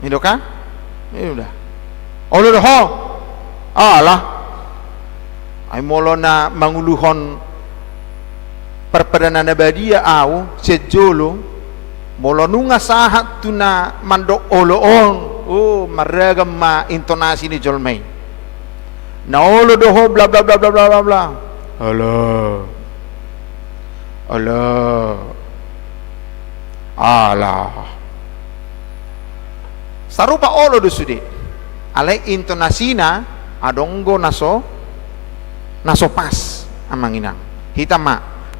itu kan itu dah olo doho Allah ay molo na manguluhon perperdana nabadia au sejolo molo nunga sahat tuna mandok oloon maragam ma intonasi ni jolmay na olo doho bla bla bla bla bla bla bla Allah sarupa olo do sudi alay intonasina adonggo naso pas amanginang kita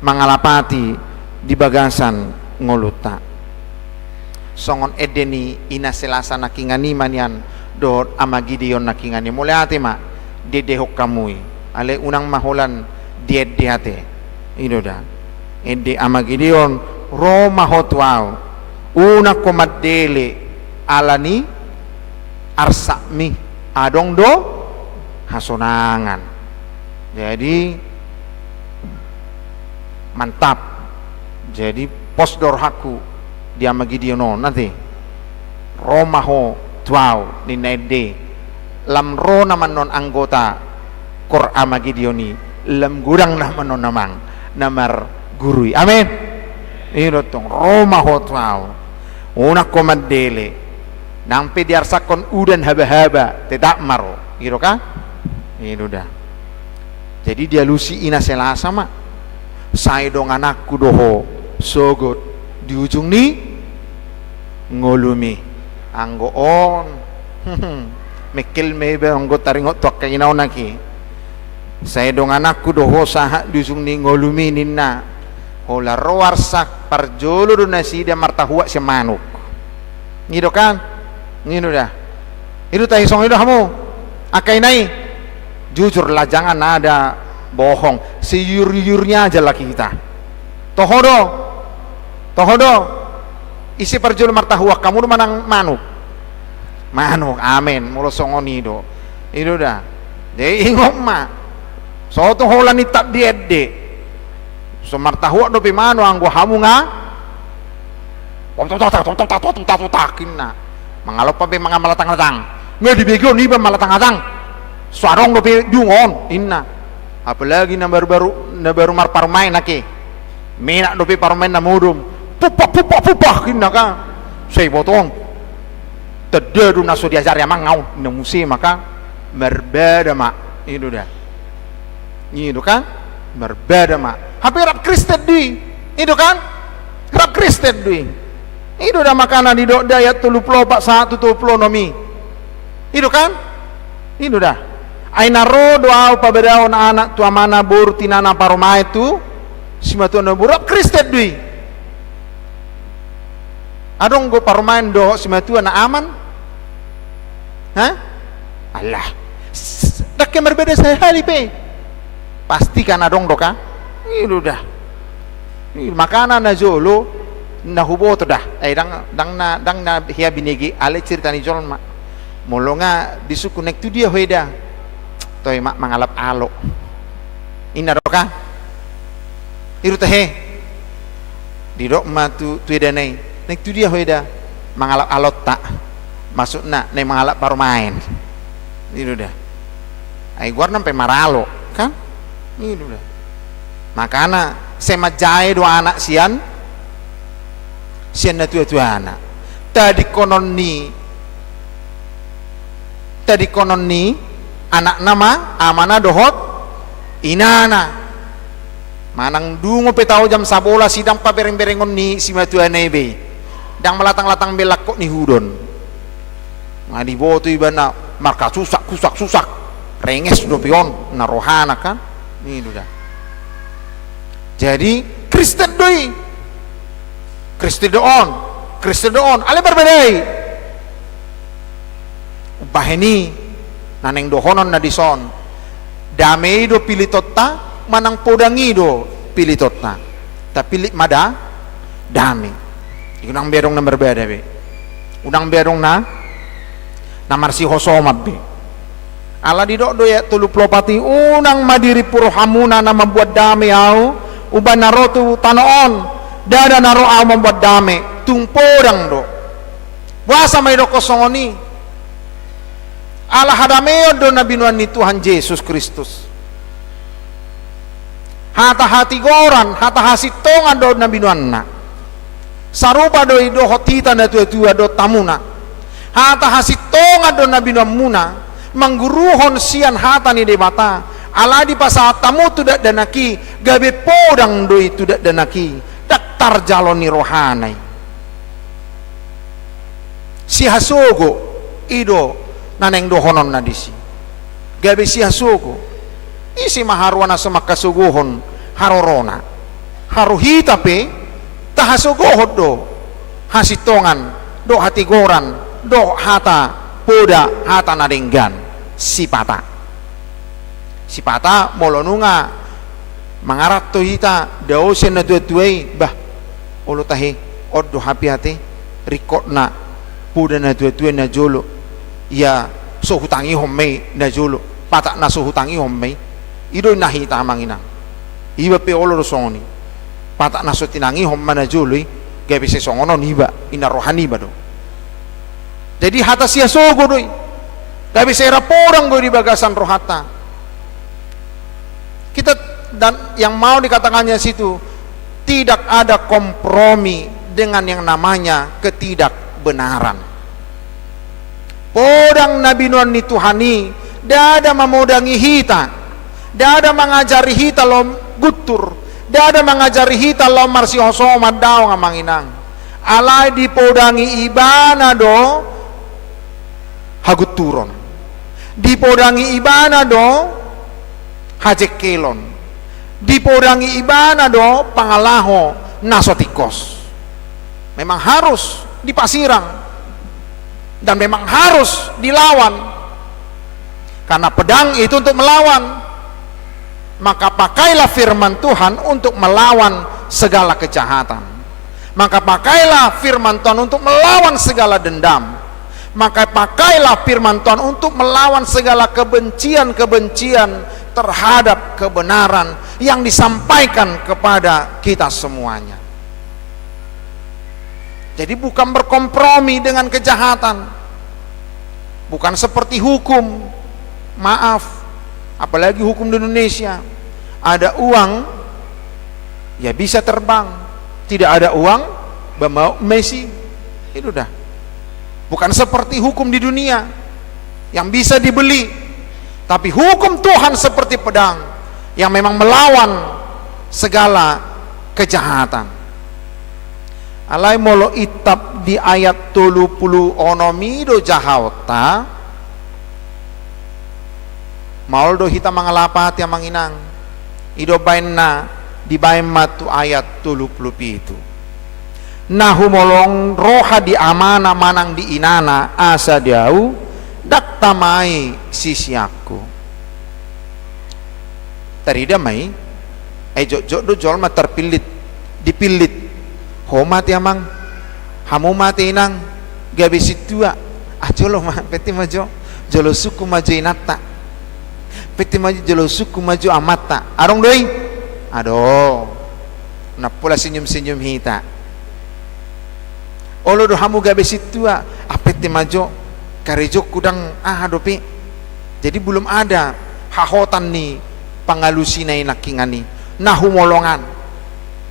mangalapati di bagasan ngoluta songon edeni ina selasa nakingani manian do ama Gideon nakingani mulai ate ma dedehok kamui ale unang maholan diede ate idoda ede ama Gideon roma hotwao una komadele alani arsakmi adong do hasonangan jadi mantap jadi posdor haku dia magidiono nanti romaho tuau ni nede lam ro naman non anggota kor amagidioni lam gurang naman non namang namar gurui amin ino tong romaho tuau una komadele nang pediar sakon udan haba-haba tidak maro gitu kan ini udah jadi dia lusi ina selasa mak saya dong anakku doho sogot di ujung ni ngolumi anggo on mekil mebe anggo taringot tok kainaw naki saya dong anakku doho saha di ujung ni ngolumi ninna hola roarsak parjolo do nasi dia martahua si manuk gitu kan ini udah itu tahi song itu kamu akai nai jujur lah jangan ada bohong seyur-yurnya aja lah kita tohodo isi perjul martahua kamu manang manuk amin mulo songoni do itu dah jadi ingok ma so to holan itak diede so martahua do pimano anggo hamu nga takinna mangalop pa mga malatang-latang nga dibigyo ni ba malatang-latang suarong do dungon inna apalagi na baru marparmain naki mina do parmain na mudum pupa kinna ka say botong tededu na so diajar ya mangau na musi maka berbeda mak itu dah itu kan berbeda mak hampir rap Kristen di itu kan rap Kristen di itu dah makanan di daya 1 nomi itu kan itu dah aina ro doa pabedao na anak tua mana bur tinana paroma itu simatu na burap Kristen dui adong go paromain do simatu na aman Allah dak yang berbeda sehari pe pastikan adong doka itu dah makanan na jolo na hubo to dah dang na hiya binigi ale cerita ni jol mak molo nga disuku nek tu dia hoida toy mak mangalap alo inaroka iru tahe didok ma tu edanai nek tu dia hoida mangalap alot tak maksudna nek mangalap parmain itu dah ai guar nampe maralo kan itu dah makana sema jae do anak sian na tua anak tadi konon ni anak nama amana dohot inana manang dungo petau jam sabola sidang pa bereng-berengon ni si matua nebe dang melatang-latang belak kok ni hudon ngadi boto ibana marka susak renges do pion na rohana kan ni dah jadi Kristen doi Kristen doon ale berbedai baheni naneng dohonon na dison damei do pilitotta manang podangi do pilitotta tapi mada dame unang berong na berbeda be unang berong na marsi hosomab be ala didok do ya tulu plopati unang madiri puro hamuna na membuat dame au uban narotu tanoon dada naro au membuat dame tungpodang do wasa may do kosongoni ala hadameo do nabinuan ni Tuhan Yesus Kristus hata hati goran hata hasitongan do nabinuan na sarupa do ido hotita na tua do tamuna hata hasitongan do nabinuan muna mangguruhon sian hata ni debata ala di pasat tamu tudak danaki gabe podang do itu dak danaki daktar jaloni rohanai si hasogo ido naneng dohonon nadisi gabe si hasogo isi maharwana semak kasuguhon harorona haruhita pe tahasogohod do hasitongan do hati goran do hata poda hata nadenggan sipata molonunga mangarat to hita daosen na tuai bah olo tahe oddo hapi hate rikot na puda na tuai na jolo ya so hutangi homme na jolo patak na so hutangi homme ido na hita manginang iba pe olo songoni patak na so tinangi homma na jolo gabe se songono niba ina rohani bado jadi hata sia sogo doi gabe se raporang go di bagasan rohata kita dan yang mau dikatakannya situ tidak ada kompromi dengan yang namanya ketidakbenaran. Podang Nabi Nuan ni Tuhani, dada memodangi hita, dada mengajari hita lo gutur, dada mengajari hita lo marsi hosoma daw nga manginang. Alay dipodangi ibana do haguturon, dipodangi ibana do hajekelon, dipodangi ibana do pangalaho nasotikos. Memang harus dipasirang dan memang harus dilawan, karena pedang itu untuk melawan. Maka pakailah firman Tuhan untuk melawan segala kejahatan. Maka pakailah firman Tuhan untuk melawan segala dendam. Maka pakailah firman Tuhan untuk melawan segala kebencian-kebencian terhadap kebenaran yang disampaikan kepada kita semuanya. Jadi bukan berkompromi dengan kejahatan, bukan seperti hukum. Maaf, apalagi hukum di Indonesia, ada uang ya bisa terbang, tidak ada uang bawa Messi, itu dah. Bukan seperti hukum di dunia yang bisa dibeli, tapi hukum Tuhan seperti pedang yang memang melawan segala kejahatan. Alai molo itap di ayat 30 onomido jahauta mauldo hita mangalapati yang manginang ido bainna di bain matu ayat 30 itu nahu molong roha di amana manang di inana asa diau dak tamai sisiaku tarida mai jok do jol ma terpilit dipilit homat ya mang hamu mati inang gabi situa jolo ma peti majo jolo suku majo inata peti maju jelo suku maju amata arong doi aduh na pula senyum-senyum hita olo do hamu gabe situa apeti maju karejo kudang dopi jadi belum ada hahotan ni pangalusinay nakingani nahumolongan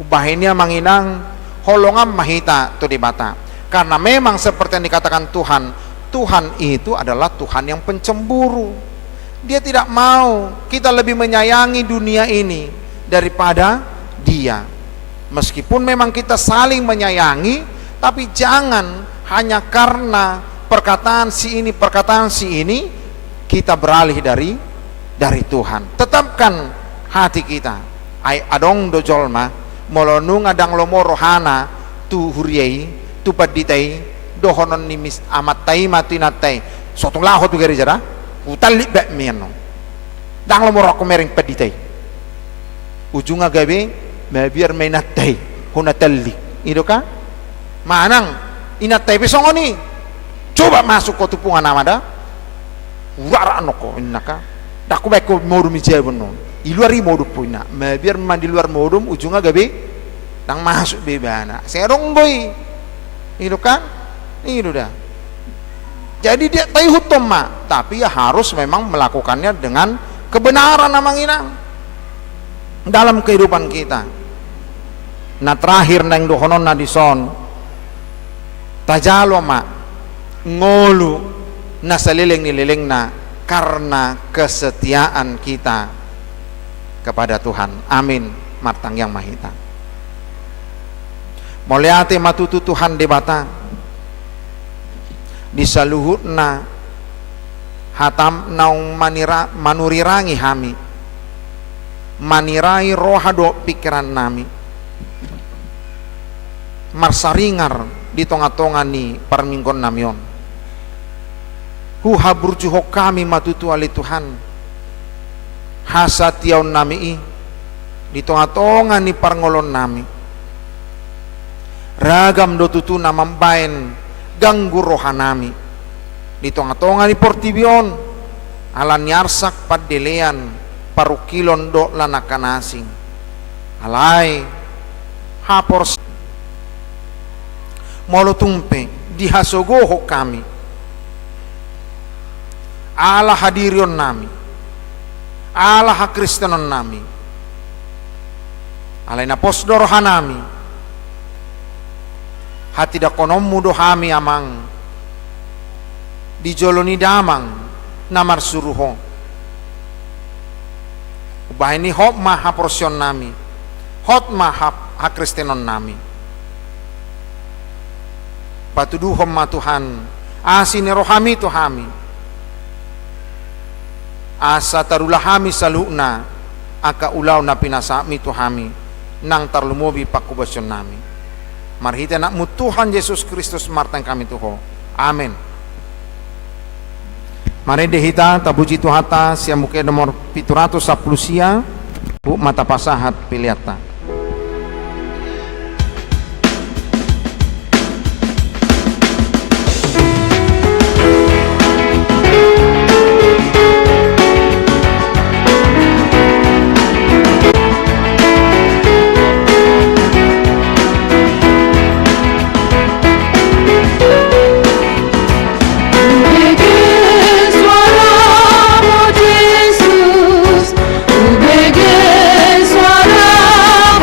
ubahnya manginang holongan mahita to di bata karena memang seperti yang dikatakan Tuhan itu adalah Tuhan yang pencemburu. Dia tidak mau kita lebih menyayangi dunia ini daripada Dia. Meskipun memang kita saling menyayangi, tapi jangan hanya karena perkataan si ini kita beralih dari Tuhan. Tetapkan hati kita. Ai adong dojolma molonung adang lomo rohana tu huriai tu paditai dohonon nimis amatai matinatai sotong laho tu gari jara utali bek miano dang lo morok mering peditai ujunga gabe biar menatai hunatali itu ka manang inatai besongoni coba masuk ko tupungan amada wara noko innaka daku beko modum jebon iluari modum puina biar mandi luar modum ujunga gabe dang masuk bebana serong boy itu kan itu dah. Jadi dia tahu hukum tapi ya harus memang melakukannya dengan kebenaran namang inang dalam kehidupan kita. Nah terakhir neng dohonon nadison tajalo ngolu na saliling na karena kesetiaan kita kepada Tuhan. Amin. Martang yang mahita. Moliate matutu Tuhan debata disaluhutna hatam naung manurirangi hami manirai rohado pikiran nami marsaringar di tonga-tonga ni parminggon namion huha burjuho kami matutu ali Tuhan hasatiaun nami di tonga-tonga ni parngolon nami ragam do tutu namambain ganggu rohanami di tonga-tonga ni portibion alan yarsak padelean parukilon do lanakanasing alai hapor molo tumpe dihasogoho kami ala hadirion nami ala hakristenon nami alai naposdo rohanami hati dakonom mudo hami amang di joloni damang namar suruho ubahini hop maha porsion nami hot maha hakristenon nami patuduhom ma Tuhan asini rohami tuhami asa tarulahami saluna aka ulaw na pinasami tuhami nang tarlumobi pakubasyon nami marhita nak Tuhan Yesus Kristus martang kami tuho. Amin. Mari dehita tabuji tuhata siya muke nomor 710 sia bu mata pasahat piliata. Suara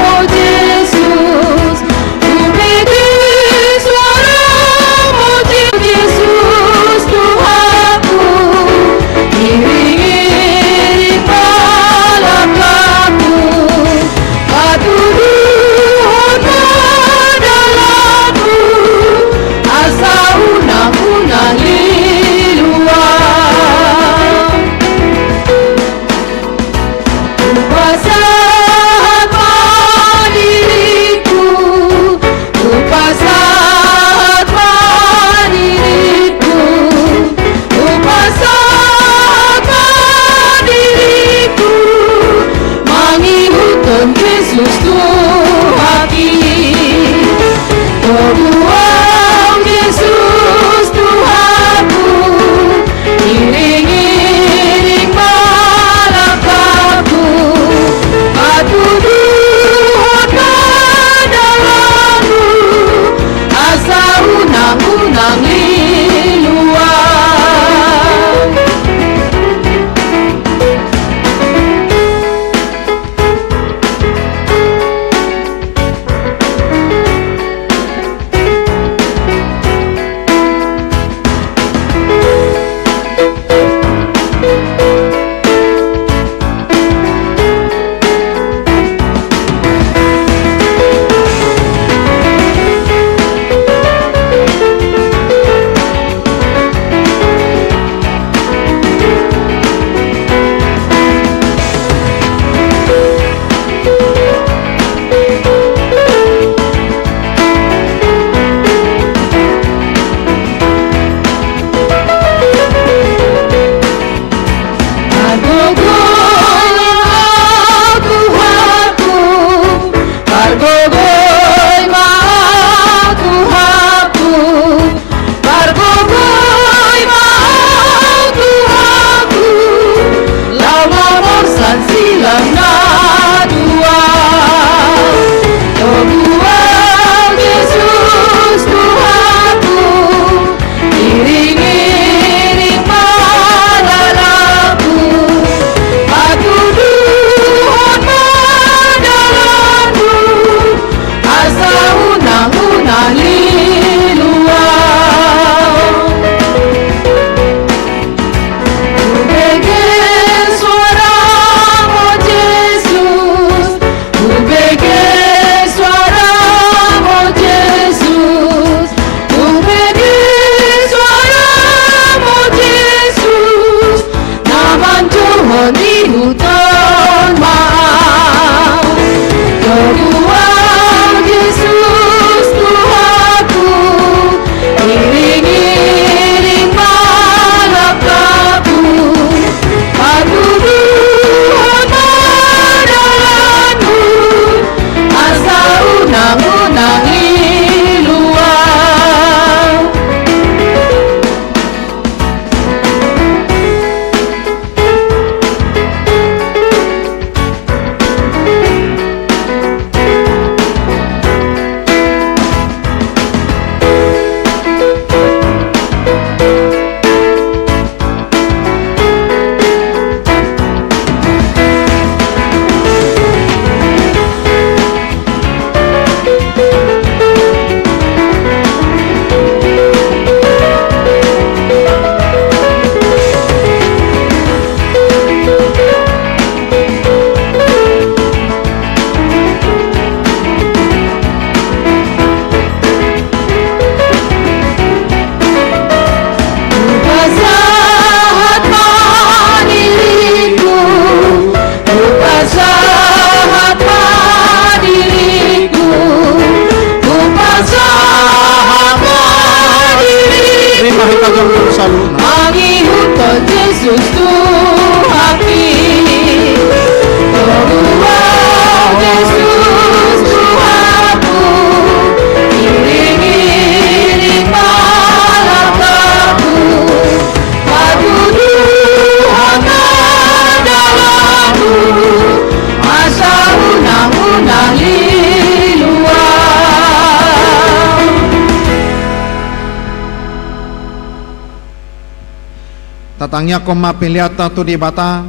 Matangnya koma peliata tu debata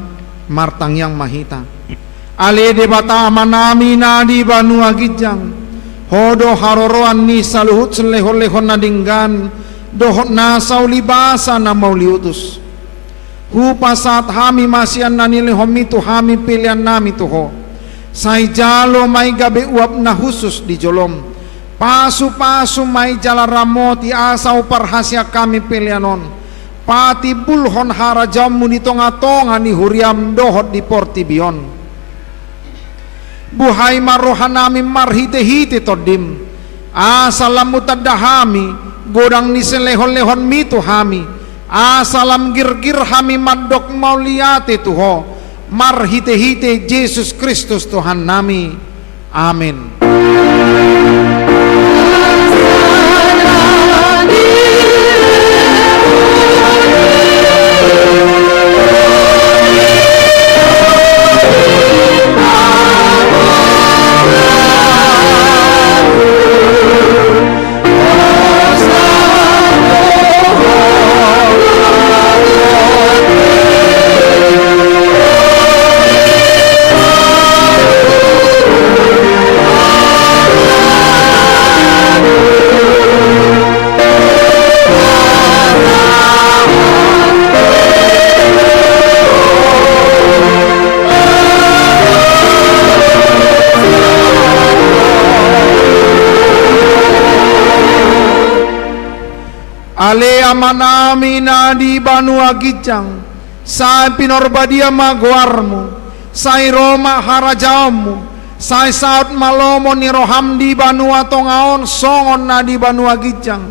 martang yang mahita. Ale debata amanami na di Banua Gijang. Hodo haroroan ni saluhut selehon-lehon nadinggan. Dohot na saulibasa na mauliutus. Hu pasat hami masian na nilehom itu hami pilihan nami tuho. Sai jalo may gabi uap na husus di jolom. Pasu-pasu may jala ramoti asaw parhasya kami pilihanon. Pati bulhon harajamu ni tonga-tonga ni huriam dohot di portibion. Buhay marohan namin marhite-hite todim. Asalam mutadahami godang ni selehon-lehon mito hami. Asalam gir-gir hami madok mauliate tuho. Marhite-hite Yesus Kristus Tuhan nami. Amin. Ale amanami na di Banua Gijang, sai pinorbadia maguarmu, sai Roma harajamu, sai saut malomo ni roham di Banua Tongaon songon na di Banua Gijang.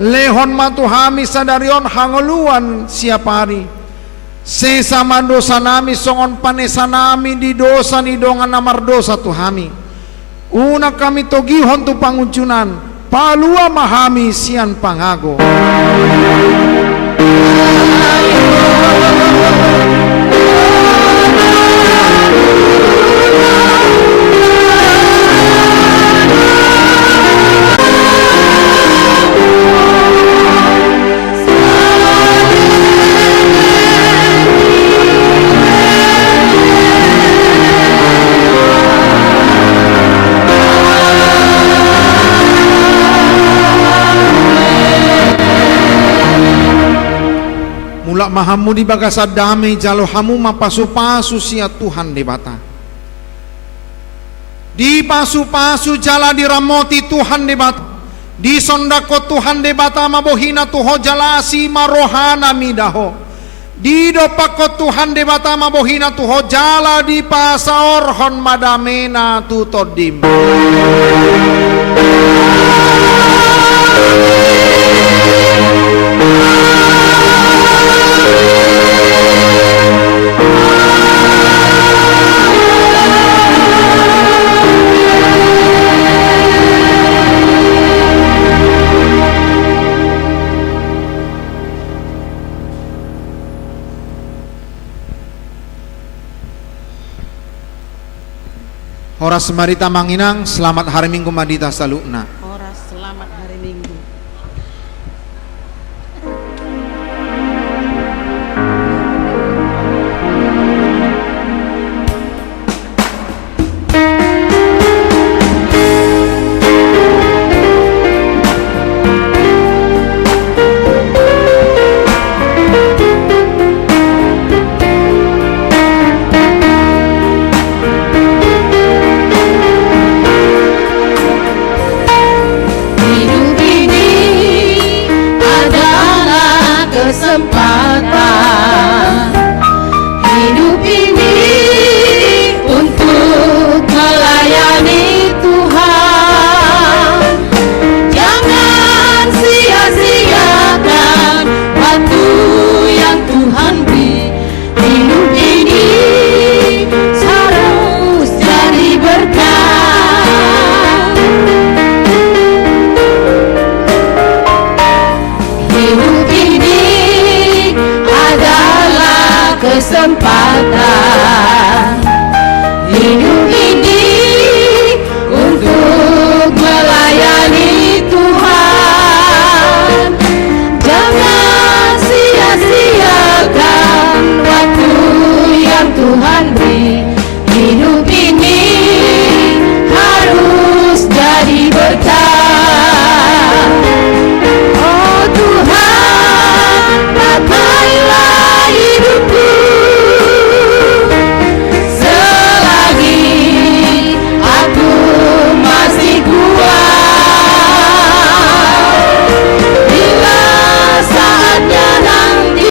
Lehon matuhami sadarion hangoluan siapari. Sesama dosa nami songon panesa nami di dosa ni dongan namar dosa tuhami. Una kami togihon tu panguncunan. Palua mahami sian pangago. Mulak mahamu di bagasa damai jalo hamu mapasu-pasu sia Tuhan debata. Di pasu-pasu jala diramoti Tuhan debata. Di sondako Tuhan debata mabohina tuho jalasi marohana midaho. Di dopako Tuhan debata mabohina tuho jala di pasaor hon madamena tutodim. Horas semarita manginang, selamat hari Minggu madita salukna. Horas selamat hari Minggu. kesempatan hidup